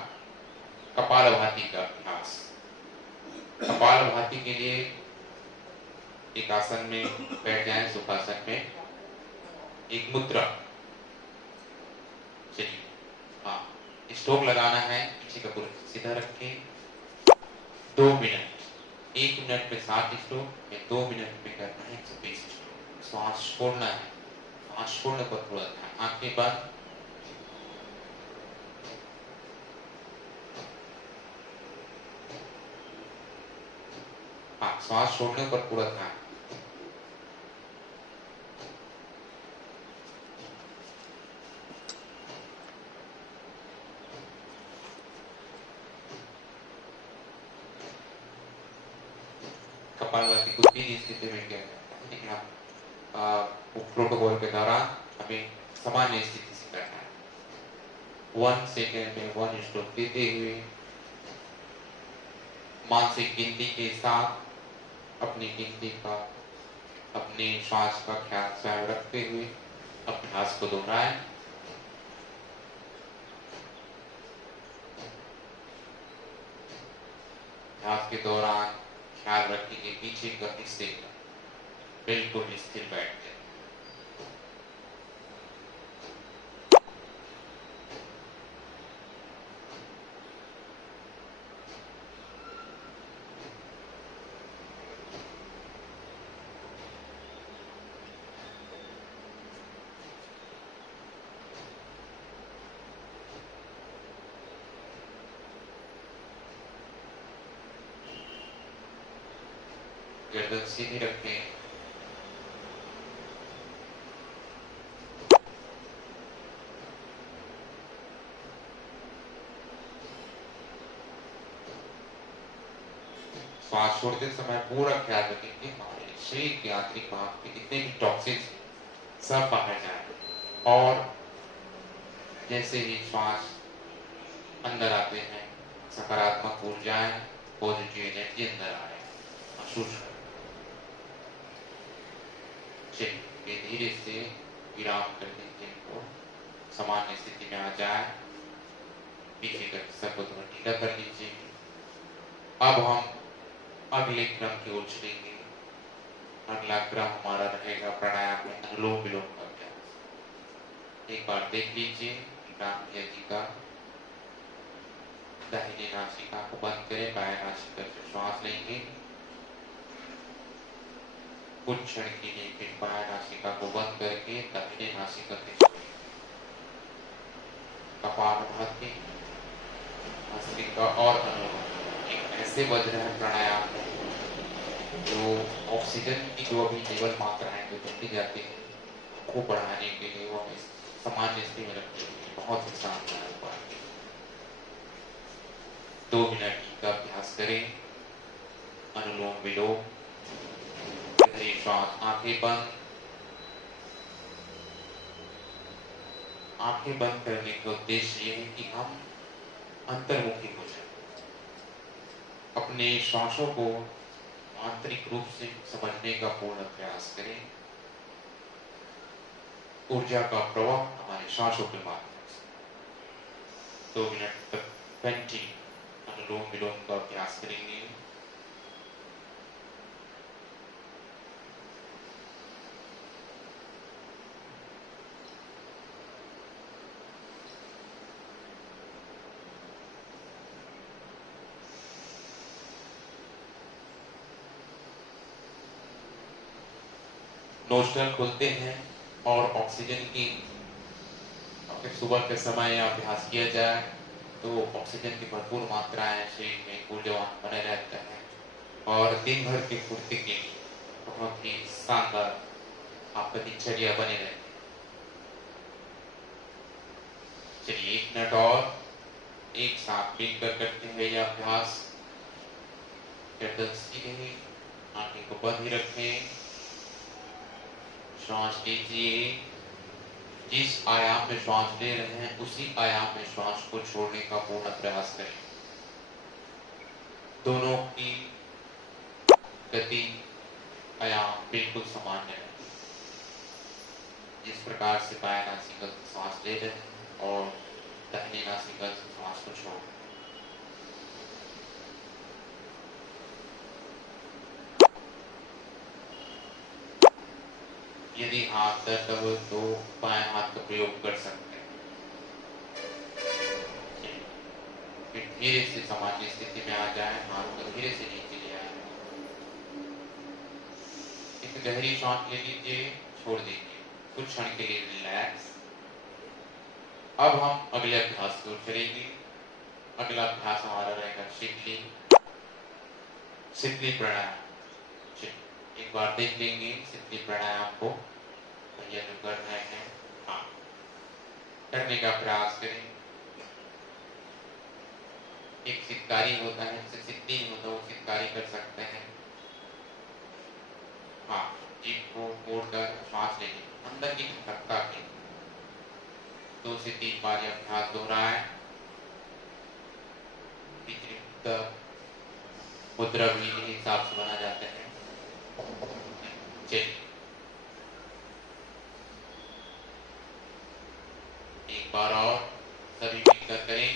कपालभाति का अभ्यास। कपालभाति के लिए एक आसन में बैठ जाएं, सुखासन में, एक मुद्रा। चलिए, हाँ, स्टोक लगाना है, पीछे का पूरा सीधा रखें। 2 मिनट, 1 मिनट में 7 स्टोक, या 2 मिनट में करना है 120 स्टोक। श्वास छोड़ना है, श्वास छोड़ने पर थोड़ा ध्यान, आंखें बंद। हाँ, श्वास छोड़ने पर पूरा ध्यान। कपालभाति को 3 स्थिति में किया जाता है, लेकिन प्रोटोकॉल के दौरान हमें सामान्य स्थिति से करना है। 1 सेकेंड में 1 स्ट्रोक देते हुए मानसिक गिनती के साथ अपनी गिनती का, अपने श्वास का ख्याल स्वयं रखते हुए अभ्यास को दोहराएं। अभ्यास के दौरान ख्याल रखें कि पीछे का हिस्से बिल्कुल स्थिर बैठ जाए। गर्दन सीधी रखें। श्वास छोड़ते समय पूरा ख्याल रखेंगे हमारे शरीर के आंतरिक भाग के जितने भी टॉक्सिन्स सब बाहर जाए, और जैसे ही श्वास अंदर आते हैं सकारात्मक ऊर्जाएं, पॉजिटिव एनर्जी अंदर आए, महसूस करें। चलिए, धीरे से विराम कर दीजिए, इनको सामान्य स्थिति में आ जाए। पीछे का हिस्सा को थोड़ा ढीला कर लीजिए। अब हम अगले क्रम की ओर चलेंगे। अगला क्रम हमारा रहेगा प्राणायाम में अनुलोम विलोम का अभ्यास। एक बार देख लीजिए रामप्रिया जी का। दाहिने नासिका को बंद करें, बाएं नासिका से श्वास लेंगे। कुछ क्षण के लिए फिर बाएं नासिका को बंद करके दाहिने नासिका से कपालभाति, भस्त्रिका और अनुलोम एक ऐसे वज्र है प्राणायाम में जो ऑक्सीजन की जो अभी लेवल मात्राएं जो बढ़ती जाती है को बढ़ाने के लिए वो सामान्य स्थिति में रखते हैं। बहुत ही शानदार उपाय। 2 मिनट का अभ्यास करें। अनुलोम विलोम, श्वास, आंखें बंद। आंखें बंद करने का उद्देश्य ये है कि हम अंतर्मुखी हो जाए, अपने श्वासों को आंतरिक रूप से समझने का पूर्ण प्रयास करें। ऊर्जा का प्रवाह हमारे श्वासों के माध्यम से 2 मिनट तक कंटिन्यू अनुलोम विलोम का अभ्यास करेंगे। नोस्ट्रल खुलते हैं और ऑक्सीजन की, अगर सुबह के समय अभ्यास किया जाए तो ऑक्सीजन की भरपूर मात्राएं शरीर में ऊर्जावान बने रहता है और दिन भर की फुर्ती के लिए बहुत ही शानदार आपका दिनचर्या बने रहती है। चलिए 1 मिनट और एक साथ मिलकर करते हैं यह अभ्यास। गर्दन सीधे, आंखें को बंद ही रखें, श्वास लीजिए। जिस आयाम में श्वास ले रहे हैं उसी आयाम में श्वास को छोड़ने का पूर्ण प्रयास करें। दोनों की गति आयाम बिल्कुल सामान्य है। जिस प्रकार से बाएं नासिका से सांस ले रहे हैं और दाहिने नासिका से सांस को छोड़। यदि हाथ दर्द हो तो बाएं हाथ का प्रयोग कर सकते हैं। फिर धीरे से सामान्य स्थिति में आ जाए, हाथ को धीरे से नीचे ले आए। एक गहरी सांस ले लीजिए, छोड़ दीजिए, कुछ क्षण के लिए रिलैक्स। अब हम अगले अभ्यास की ओर चलेंगे। अगला अभ्यास हमारा रहेगा शीतली प्राणायाम। एक बार देख लेंगे शीतली प्राणायाम को, ये जो कर रहे हैं, हाँ, करने का प्रयास करें। एक सितकारी होता है, जिसे शीतली नहीं होता, वो सितकारी कर सकते हैं। हाँ, जीभ को मोड़कर श्वास लेंगे, अंदर की खटखटा के 2 से 3 बार यह अभ्यास दोहराएं। मुद्रा भी इन्हीं हिसाब से बना जाते हैं। चलिए एक बार और सभी मिलकर करें।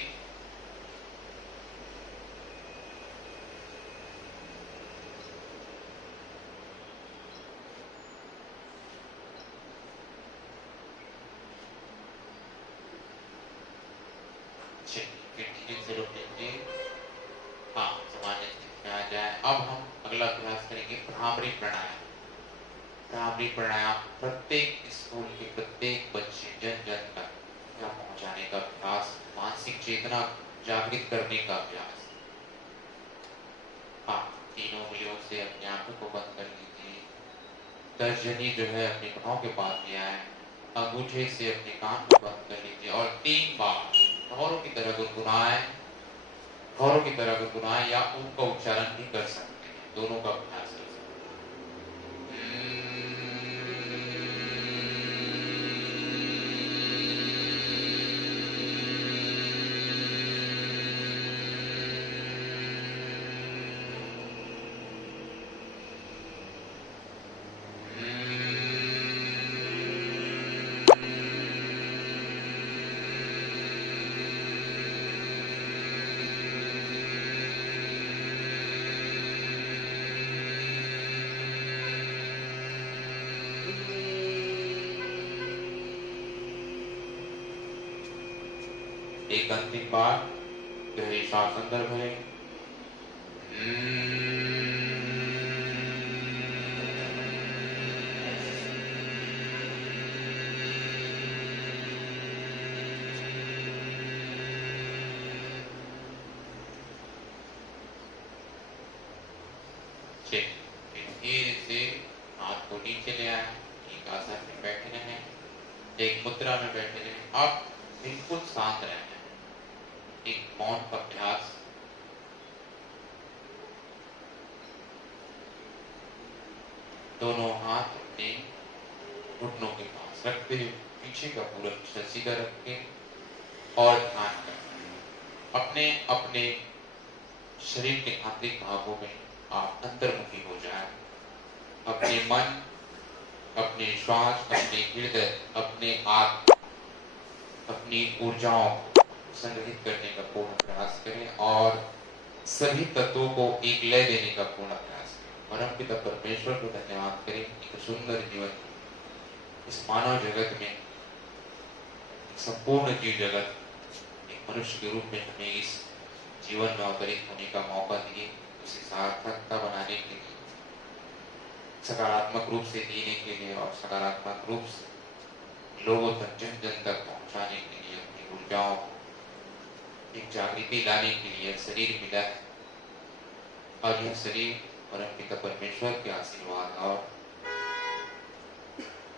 धीरे से रुक लीजिए। हाँ, सामान्य स्थिति में आ जाए। अब हम अगला अभ्यास करेंगे भ्रामरी प्राणायाम। भ्रामरी प्राणायाम प्रत्येक स्कूल के प्रत्येक बच्चे जन जन तक पहुंचाने का अभ्यास, मानसिक चेतना जागृत करने का अभ्यास। हाँ, तीनों उंगलियों से अपनी आंखों को बंद कर लीजिए। तर्जनी जो है अपने भौं के पास ले आए, अंगूठे से अपने कान को बंद कर लीजिए और 3 बार घौरों की तरह गुनगुनाएं। घौरों की तरह गुनगुनाएं या उनका उच्चारण भी कर सकते हैं, दोनों का अभ्यास कर सकते हैं। एक अंतिम बार गहरी सांस अंदर भरें। धीरे से हाथ को नीचे ले आए, एक आसन में बैठे रहें, एक मुद्रा में बैठे रहें। अब बिल्कुल शांत रहना है, एक मौन का अभ्यास। दोनों हाथ अपने घुटनों के पास रखते हुए पीछे का पूरा शरीर सीधा रखें और ध्यान करें। अपने अपने शरीर के आंतरिक भागों में आप अंतर्मुखी हो जाएं। अपने मन, अपने श्वास, अपने हृदय, अपने आत्मा, अपनी ऊर्जाओं को संग्रहित करने का पूर्ण प्रयास करें और सभी तत्वों को एक लय देने का पूर्ण प्रयास करें। परमपिता परमेश्वर को धन्यवाद करें। एक सुंदर जीवन, इस मानव जगत में, संपूर्ण जीव जगत एक मनुष्य के रूप में हमें इस जीवन में अवतरित होने का मौका दिए, उसे सार्थकता बनाने के लिए सकारात्मक रूप से जीने के लिए और सकारात्मक रूप से लोगों तक, जन जन तक पहुंचाने के लिए अपनी ऊर्जाओं एक जागृति लाने के लिए शरीर मिला है। और यह शरीर परमपिता परमेश्वर के आशीर्वाद और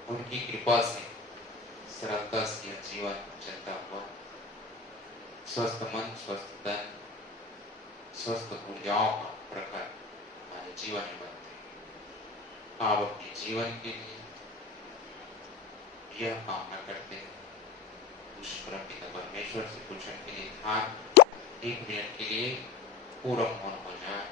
उनकी कृपा से सरलता से यह जीवन चलता हुआ स्वस्थ मन, स्वस्थ तन, स्वस्थ ऊर्जाओं का प्रखर हमारे जीवन में बनते हैं। आप अपने जीवन के लिए यह कामना करते हैं, उस परमपिता परमेश्वर से पूछने के लिए ध्यान 1 मिनट के लिए पूरा मौन हो जाए।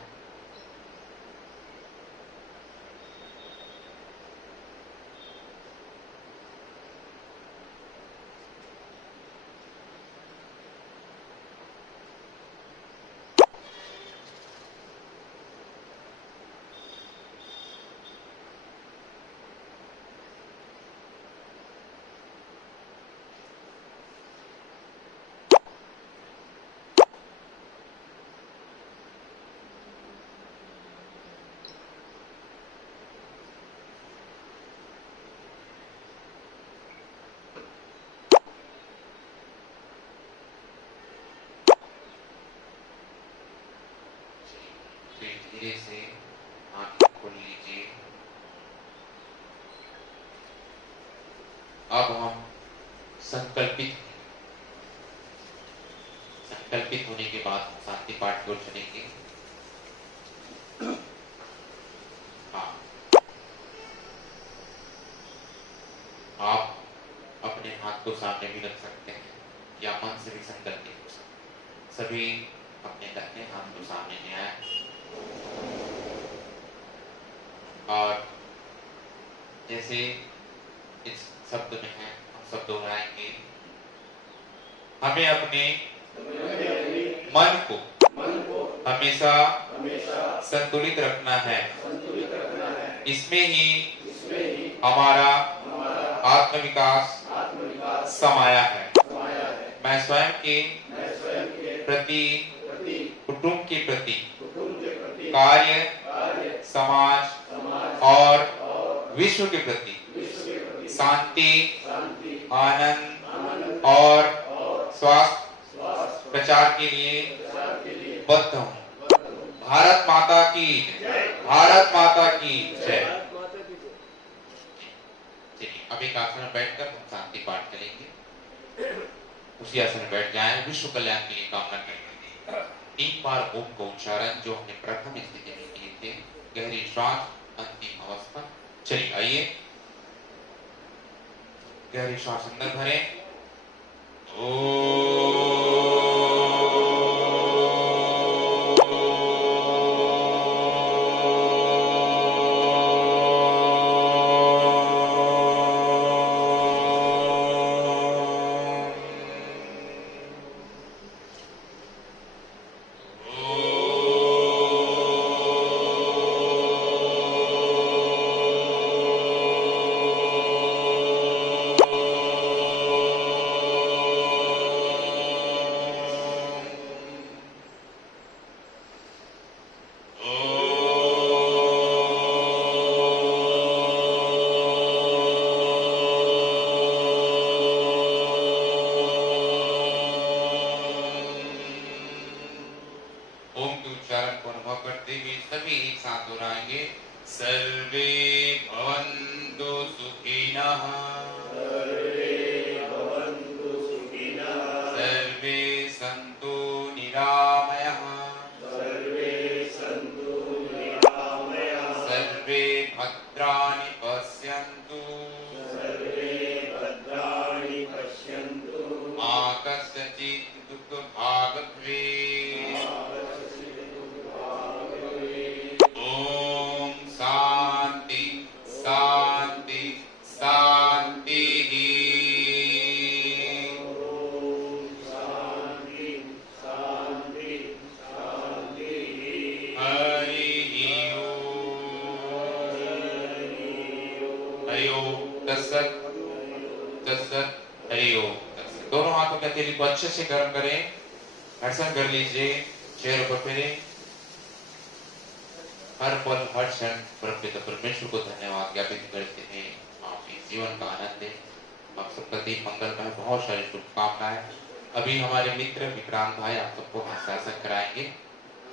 धीरे से आंखें खोल लीजिए। अब हम संकल्पित होने के बाद शांति पाठ की ओर चलेंगे। हाँ, आप अपने हाथ को सामने भी रख सकते हैं या मन से भी संकल्पित हो सकते हैं। सभी अपने दाहिने हाथ को सामने ले आए और जैसे इस शब्द में है, हम सब दोहराएंगे। हमें अपने मन को हमेशा संतुलित रखना है। इसमें ही हमारा आत्मविकास समाया है। मैं स्वयं के प्रति, कुटुंब के प्रति, कार्य, समाज और विश्व के प्रति शांति, आनंद और स्वास्थ्य प्रचार के लिए बद्ध हूँ। भारत माता की, भारत माता की जय। चलिए अब एक आसन में बैठकर हम शांति पाठ करेंगे। उसी आसन में बैठ जाएं। विश्व कल्याण के लिए कामना करेंगे। 3 बार ओम का उच्चारण जो हमने प्रथम स्थिति में किए थे। गहरी श्वास, अंतिम अवस्था। चलिए आइए, गहरी श्वास अंदर भरें। सर्वे भवन्तु सुखिनः, सर्वे सन्तु निरामयः, सर्वे भद्राणि पश्यन्तु, मा कस्यचित् दुःखभाग् भवेत्। ओम शांति शांति शांति। हरि ओम तत्सत तत्सत। हरि ओम तत्सत। दोनों हाथों के हथेली को अच्छे से गर्म करें, घर्षण कर लीजिए, चेहरे पर फेरें। हर पल हर क्षण परमपिता परमेश्वर को धन्यवाद ज्ञापित करते हैं। आप इस जीवन का आनंद लें। आप सबका दिन मंगल का बहुत सारी शुभकामनाएं। अभी हमारे मित्र विक्रांत भाई आप सबको हस्ताक्षर कराएंगे,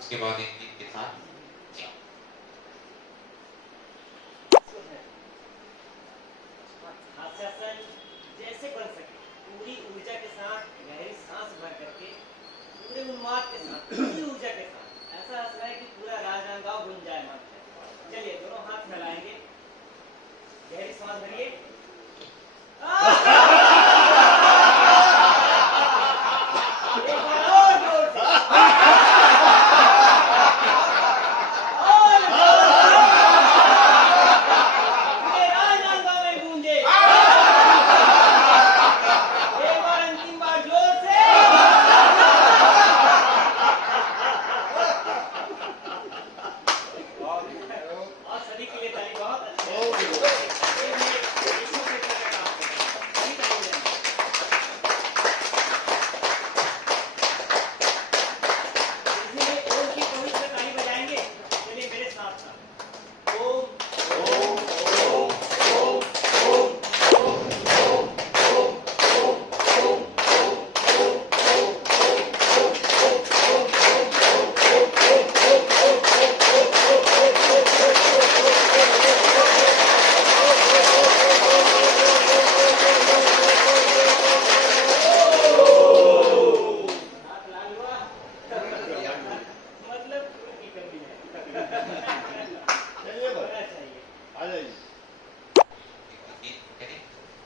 उसके बाद एक गीत के साथ जैसे बन सके पूरी ऊर्जा के साथ, गहरी सांस भर करके, पूरे उन्माद के साथ, पूरी ऊर्जा के साथ ऐसा हंसना है कि पूरा राजनांदगांव गूंज जाए मात्र। चलिए दोनों हाथ फैलाएंगे, गहरी सांस भरिए।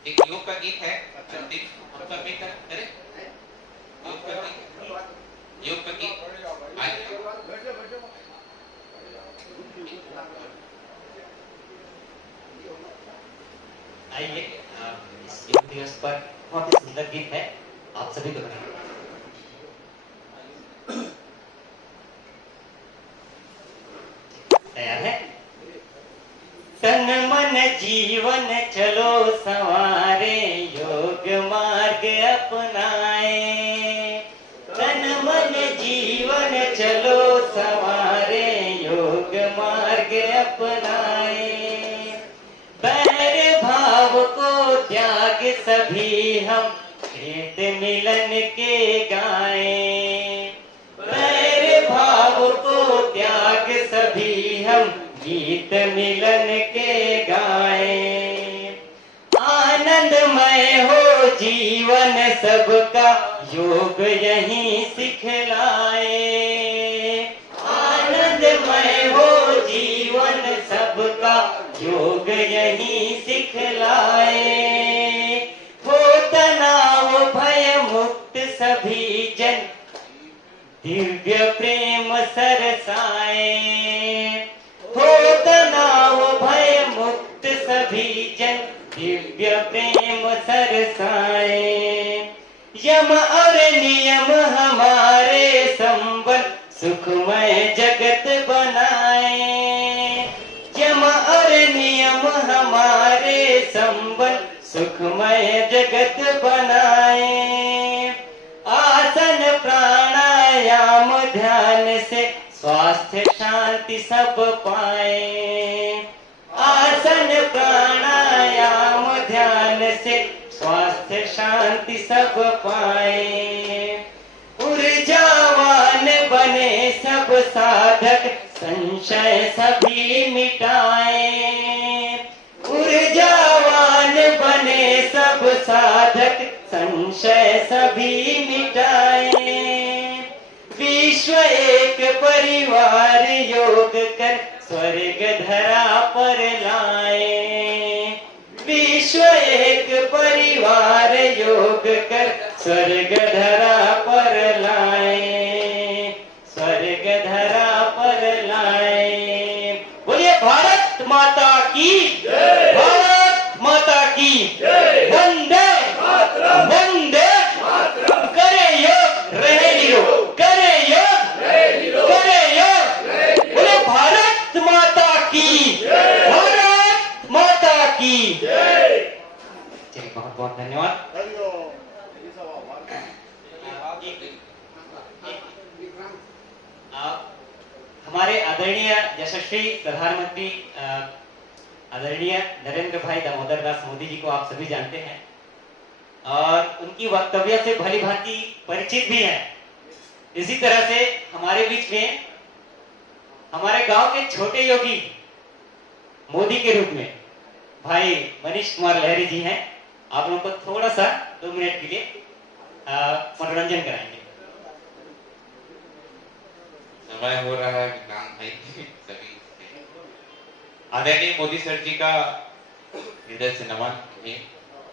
एक योग का गीत है, योग का गीत आइए, इस योग दिवस पर बहुत ही सुंदर गीत है, आप सभी को तैयार है? तन मन जीवन चलो संवारे, योग मार्ग अपनाए। तन मन जीवन चलो संवारे, योग मार्ग अपनाए। बैर भाव को त्याग सभी हम खेत मिलन के गाएं। बैर भाव को त्याग सभी हम गीत मिलन के गाएं। आनंदमय हो जीवन सबका, योग यहीं सिखलाए। आनंदमय हो जीवन सबका, योग यहीं सिखलाए। हो तनाव भय मुक्त सभी जन, दिव्य प्रेम सरसाए। हो तनाव भय मुक्त सभी जन, दिव्य प्रेम सरसाए। यम और नियम हमारे संबल, सुखमय जगत बनाए। यम और नियम हमारे संबल, सुखमय जगत बनाए। आसन प्राणायाम ध्यान से स्वास्थ्य शांति सब पाए। आसन प्राणायाम ध्यान से स्वास्थ्य शांति सब पाए। ऊर्जावान बने सब साधक, संशय सभी मिटाए। ऊर्जावान बने सब साधक, संशय सभी मिटाए। विश्व एक परिवार योग कर, स्वर्ग धरा पर लाए। विश्व एक परिवार योग कर, स्वर्ग धरा पर लाए। स्वर्ग धरा पर लाए। बोलिए भारत माता की जय। भारत माता की जय। वंदे मातरम। वंदे मातरम। करे योग रहे निरोग, करे योग रहे निरोग, करे योग। बोले भारत माता की जय। भारत माता की जय। चलिए बहुत बहुत धन्यवाद। आप हमारे आदरणीय यशस्वी प्रधानमंत्री आदरणीय नरेंद्र भाई दामोदर दास मोदी जी को आप सभी जानते हैं और उनकी वक्तव्य से भली भांति परिचित भी हैं। इसी तरह से हमारे बीच में हमारे गांव के छोटे योगी मोदी के रूप में भाई मनीष कुमार लहरी जी हैं। आप लोगों को थोड़ा सा 2 मिनट के लिए मनोरंजन कराएंगे। समय हो रहा है विक्रांत भाई सभी आदरणीय मोदी सर जी का हृदय से नमन है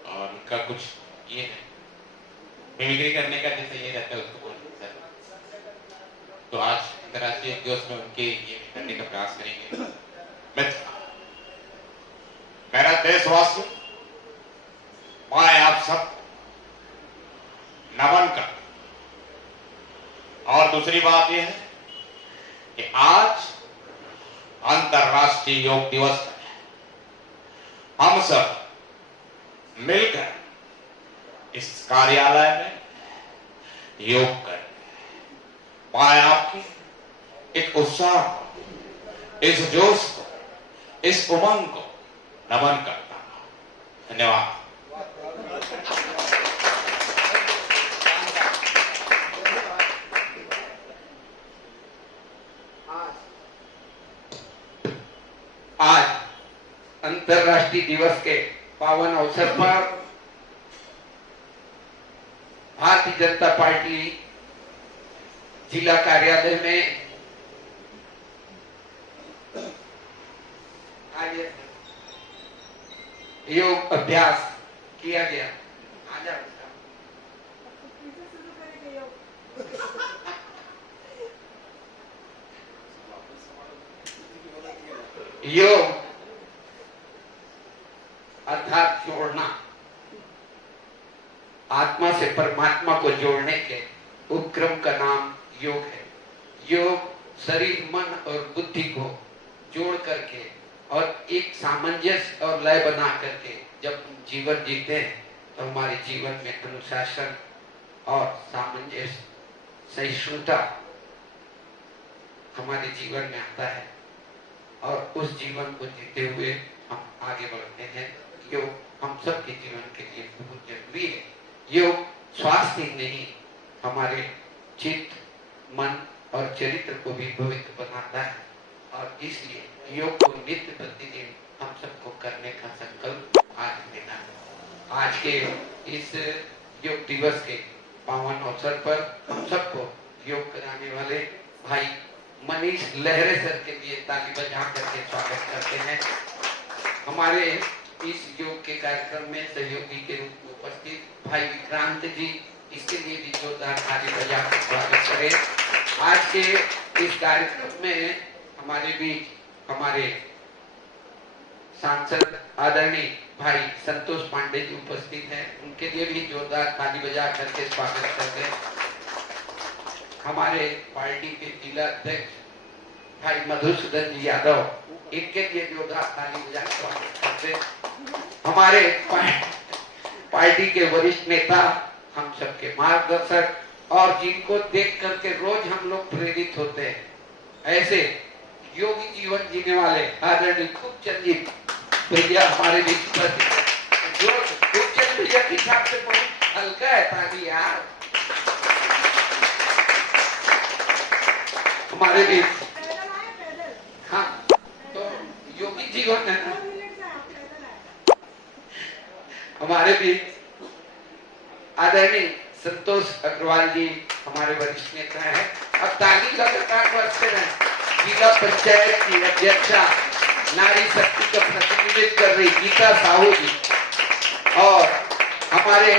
और उनका कुछ ये है मिमिक्री करने का जैसे ये रहता है उसको बोलते सर। तो आज अंतर्राष्ट्रीय योग दिवस में उनके ये करने का प्रयास करेंगे। मेरा देशवासी मैं आप सब नमन कर और दूसरी बात यह है कि आज अंतर्राष्ट्रीय योग दिवस है। हम सब मिलकर इस कार्यालय में योग करें। मैं आपकी एक उत्साह को, इस जोश को, इस उमंग को नमन करता हूं। धन्यवाद। आज अंतर्राष्ट्रीय दिवस के पावन अवसर पर भारतीय जनता पार्टी जिला कार्यालय में आज योग अभ्यास किया गया। योग अर्थात जोड़ना, आत्मा से परमात्मा को जोड़ने के उपक्रम का नाम योग है। योग शरीर, मन और बुद्धि को जोड़ करके और एक सामंजस्य और लय बना करके जब हम जीवन जीते हैं तो हमारे जीवन में अनुशासन और सामंजस्य, सहिष्णुता हमारे जीवन में आता है और उस जीवन को जीते हुए हम आगे बढ़ते हैं। योग हम सब के जीवन के लिए बहुत जरूरी है। योग स्वास्थ्य ही नहीं, हमारे चित्त, मन और चरित्र को भी पवित्र बनाता है और इसलिए योग को नित्य प्रतिदिन हम सबको करने का संकल्प आज लेना है। आज के इस योग दिवस के पावन अवसर पर हम सबको योग कराने वाले भाई मनीष लहरे सर के लिए ताली बजा करके स्वागत करते हैं। हमारे इस योग के कार्यक्रम में सहयोगी के रूप में उपस्थित भाई विक्रांत जी, इसके लिए भी जोरदार ताली बजा कर स्वागत करें। आज के इस कार्यक्रम में हमारे बीच हमारे सांसद आदरणीय भाई संतोष पांडे जी उपस्थित हैं, उनके लिए भी जोरदार ताली बजा करके स्वागत करते हैं। हमारे पार्टी के जिला अध्यक्ष भाई मधुसूदन जी यादव, इनके लिए जोरदार ताली बजा स्वागत करते हैं। हमारे पार्टी के वरिष्ठ नेता, हम सबके मार्गदर्शक और जिनको देख करके रोज हम लोग प्रेरित होते हैं, ऐसे योगी जीवन जीने वाले आदरणीय खूबचंद जी भैया हमारे बीच पर जो खूबचंद भैया के हिसाब से बहुत हल्का है ताली यार। हमारे बीच हाँ तो योगी जीवन है ना, हमारे बीच आदरणीय संतोष अग्रवाल जी हमारे वरिष्ठ नेता हैं। अब ताली लगातार बजते रहे। जिला पंचायत की अध्यक्षा नारी शक्ति का प्रतिनिधित्व कर रही गीता साहू जी और हमारे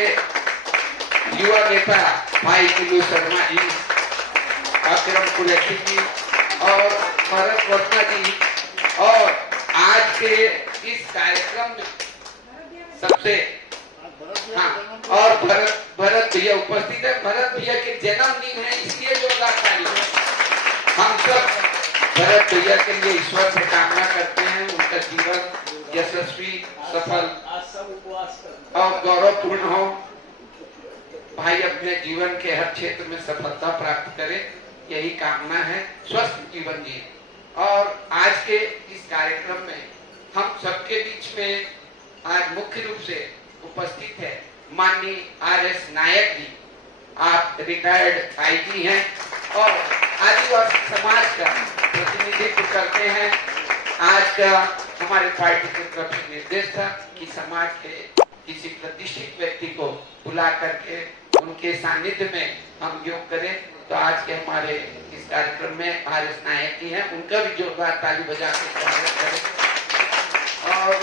युवा नेता भाई किलू शर्मा जी, अक्रम कुरैशी जी और भरत वर्मा जी, और आज के इस कार्यक्रम में सबसे और भरत भैया उपस्थित है। भरत भैया के जन्मदिन है, इसलिए जोरदार ताली। हम सब भरत भैया के लिए ईश्वर से कामना करते हैं, उनका जीवन यशस्वी, सफल और गौरवपूर्ण हो। भाई अपने जीवन के हर क्षेत्र में सफलता प्राप्त करे यही कामना है, स्वस्थ जीवन जिए। और आज के इस कार्यक्रम में हम सबके बीच में आज मुख्य रूप से उपस्थित है माननीय RS नायक जी। आप रिटायर्ड IG हैं और आदिवासी समाज का प्रतिनिधित्व करते हैं। आज का हमारे पार्टी की तरफ से निर्देश था कि समाज के किसी प्रतिष्ठित व्यक्ति को बुला करके उनके सानिध्य में हम योग करें। तो आज के हमारे इस कार्यक्रम में RS नायक जी हैं, उनका भी जोरदार ताली बजा के स्वागत करें। और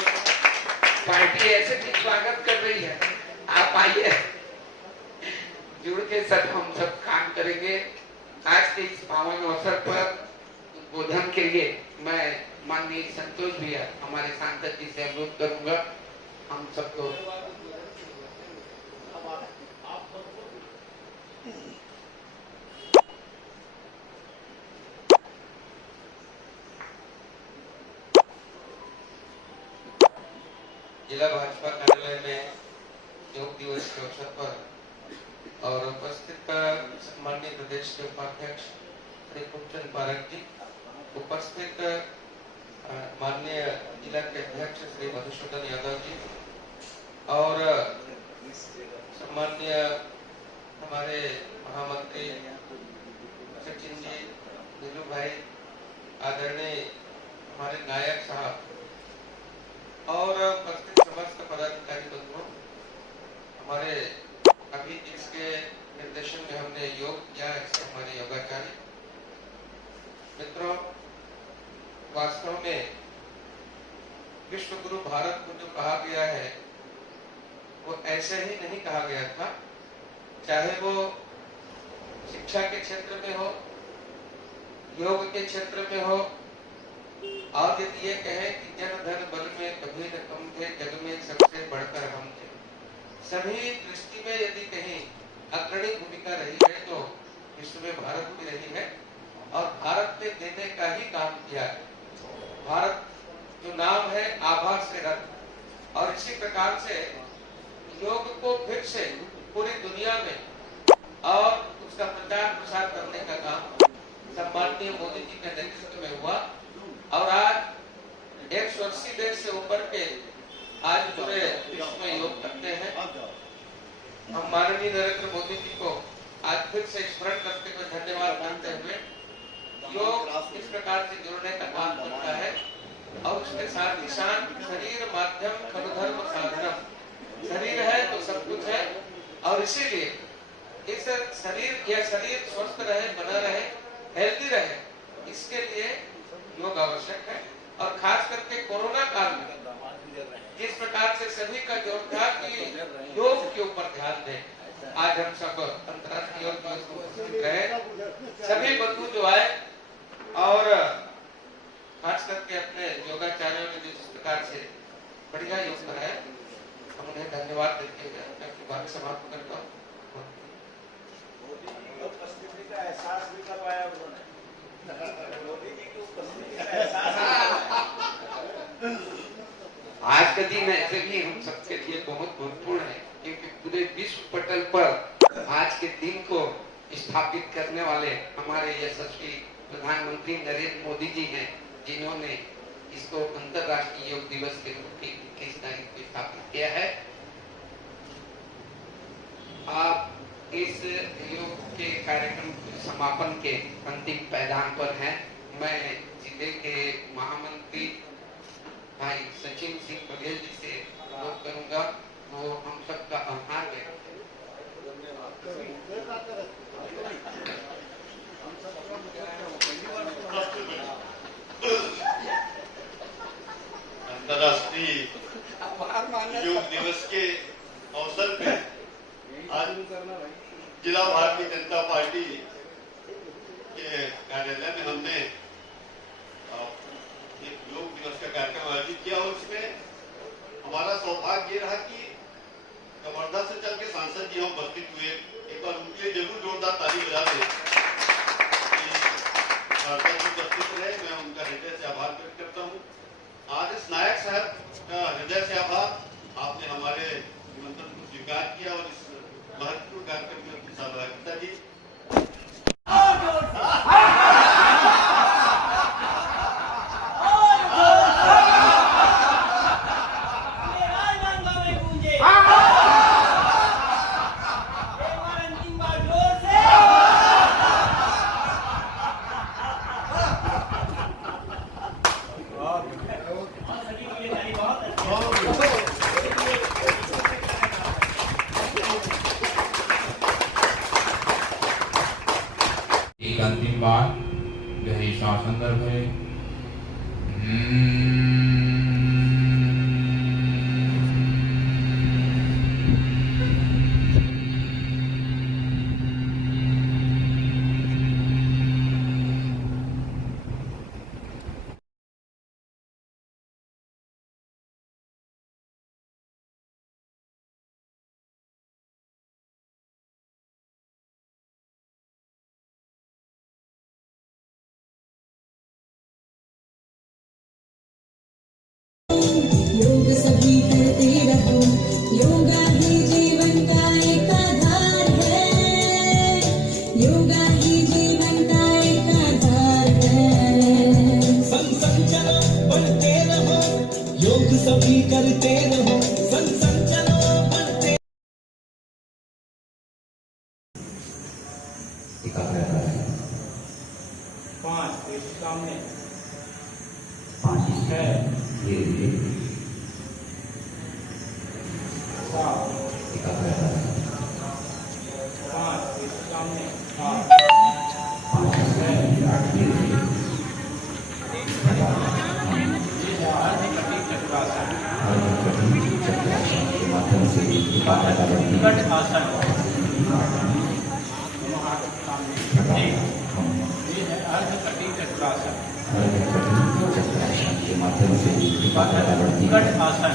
पार्टी ऐसे भी स्वागत कर रही है, आप आइए, जुड़ के सब हम सब काम करेंगे। आज के इस पावन अवसर पर उद्बोधन के लिए मैं माननीय संतोष भैया हमारे सांसद जी से अनुरोध करूंगा हम सबको। जिला भाजपा कार्यालय में योग दिवस के अवसर पर और उपस्थित सम्माननीय प्रदेश के उपाध्यक्ष श्री खूबचंद पारक जी, उपस्थित माननीय जिला के अध्यक्ष श्री मधुसूदन यादव जी और सम्माननीय हमारे महामंत्री सचिन जी, नीलू भाई, आदरणीय हमारे नायक साहब और उपस्थित समस्त पदाधिकारी बंधुओं, हमारे अभी जिसके निर्देशन में हमने योग किया ऐसे हमारे योगाचार्य मित्रों, वास्तव में विश्व गुरु भारत को जो कहा गया है वो ऐसे ही नहीं कहा गया था। चाहे वो शिक्षा के क्षेत्र में हो, योग के क्षेत्र में हो, और यदि ये कहें कि जन धन बल में कभी न कम थे, जग में सबसे बढ़कर हम थे, सभी दृष्टि में यदि कहीं अग्रणी भूमिका रही है तो विश्व में भारत भी रही है और भारत ने देने का ही काम किया है। भारत जो नाम है आभा से रत, और इसी प्रकार से योग को फिर से पूरी दुनिया में और उसका प्रचार प्रसार करने का काम सम्माननीय मोदी जी के नेतृत्व में हुआ और आज 180 देश से ऊपर के आज पूरे विश्व में योग करते हैं। हम माननीय नरेंद्र मोदी जी को आज फिर से स्मरण करते हुए धन्यवाद मानते हुए, योग इस प्रकार से जुड़ने का काम करता है और उसके साथ निशान शरीर माध्यम खलु धर्म साधनम, शरीर है तो सब कुछ है और इसीलिए इस शरीर, यह शरीर स्वस्थ रहे, बना रहे, हेल्दी रहे, इसके लिए योग आवश्यक है। और खास करके कोरोना काल में जिस प्रकार से सभी का जोर था कि योग के ऊपर ध्यान दें, आज हम सब अंतर्राष्ट्रीय योग दिवस को उपस्थित रहे, सभी बंधु जो आए और खास करके अपने योगाचार्यों ने जिस प्रकार से बढ़िया योग कराया, हम उन्हें धन्यवाद देते हुए मैं अपनी बात समाप्त करता हूँ। उपस्थिति का एहसास भी करवाया उन्होंने, मोदी जी की उपस्थिति का एहसास। आज का दिन ऐसे भी हम सबके लिए बहुत महत्वपूर्ण है क्योंकि पूरे विश्व पटल पर आज के दिन को स्थापित करने वाले हमारे यशस्वी प्रधानमंत्री नरेंद्र मोदी जी हैं, जिन्होंने इसको अंतर्राष्ट्रीय योग दिवस के रूप में 21 तारीख को स्थापित किया है। आप इस योग के कार्यक्रम के समापन के अंतिम पैदान पर हैं। मैं जिले के महामंत्री भाई सचिन सिंह बघेल जी से अनुरोध करूंगा, वो हम सबका आभार व्यक्त अंतर्राष्ट्रीय योग दिवस के अवसर पे आज जिला भारतीय जनता पार्टी के कार्यालय में हमने एक योग दिवस का कार्यक्रम आयोजित किया और उसमें हमारा सौभाग्य ये रहा कि कवर्धा से चल के सांसद जी हम उपस्थित हुए। एक बार उनके लिए जरूर जोरदार ताली बजा दें कि सांसद जी उपस्थित रहे। मैं उनका हृदय से आभार व्यक्त करता हूँ। RS नायक साहब का हृदय से आभार, आपने हमारे निमंत्रण को स्वीकार किया और इस महत्वपूर्ण कार्यक्रम में अपनी सहभागिता दी। संदर्भ है। योग सभी करते रहो, योगा ही जीवन का एक आधार है, योगा ही जीवन का एक आधार है। चलो बढ़ते रहो, योग सभी करते रहो, चलो बढ़ते। पाँच एक सामने 5 है धीरे धीरे 7 एकाग्रता 5 एक सामने 5 से 8 धीरे धीरे कठिन चक्रासन के माध्यम से एकाग्रता बढ़ती है। आसन कटिंग चक्रासन कठिन चक्रासन के माध्यम से एकाग्रता बढ़ती है। आसन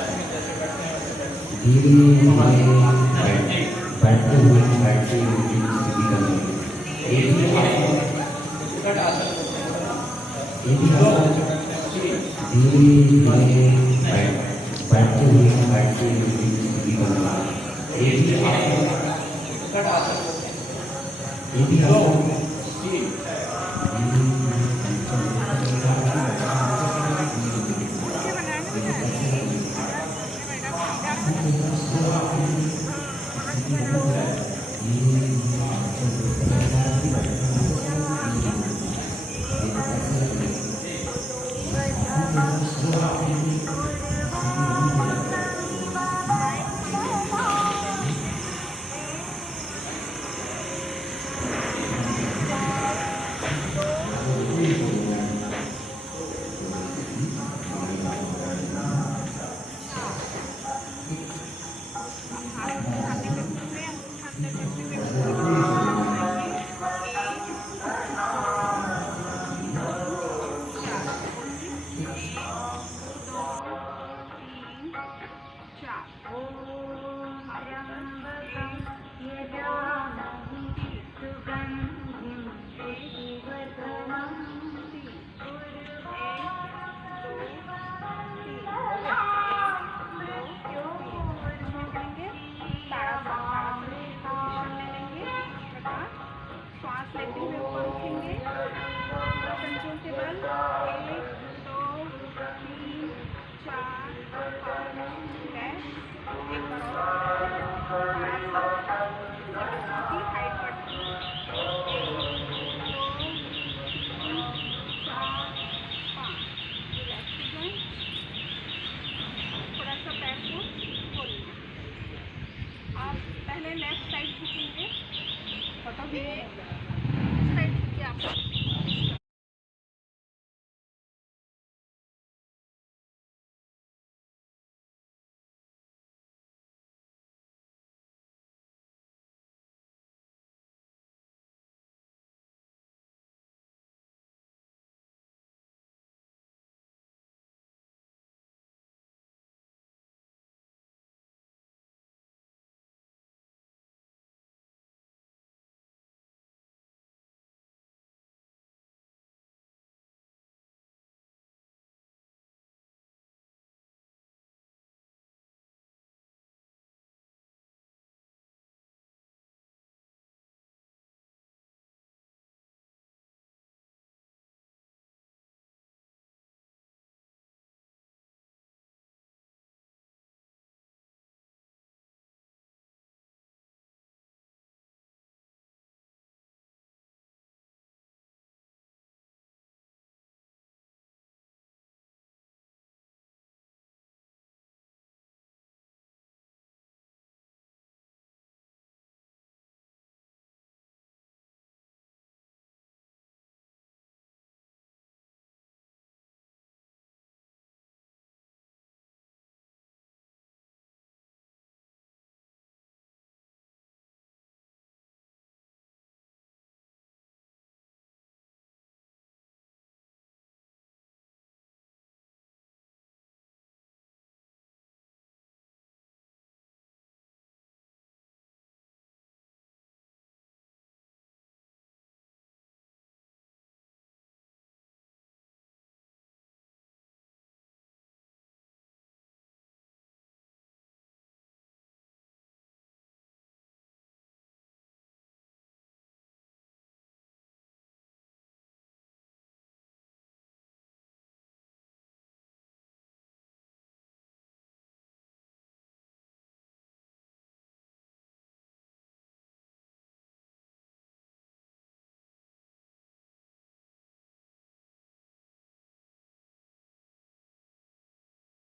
धीरे धीरे बैठते हुए स्थिति करनी। एक ही आसन धीरे धीरे बैठते हुए स्थिति करना। एक ही आसन एक ही आसन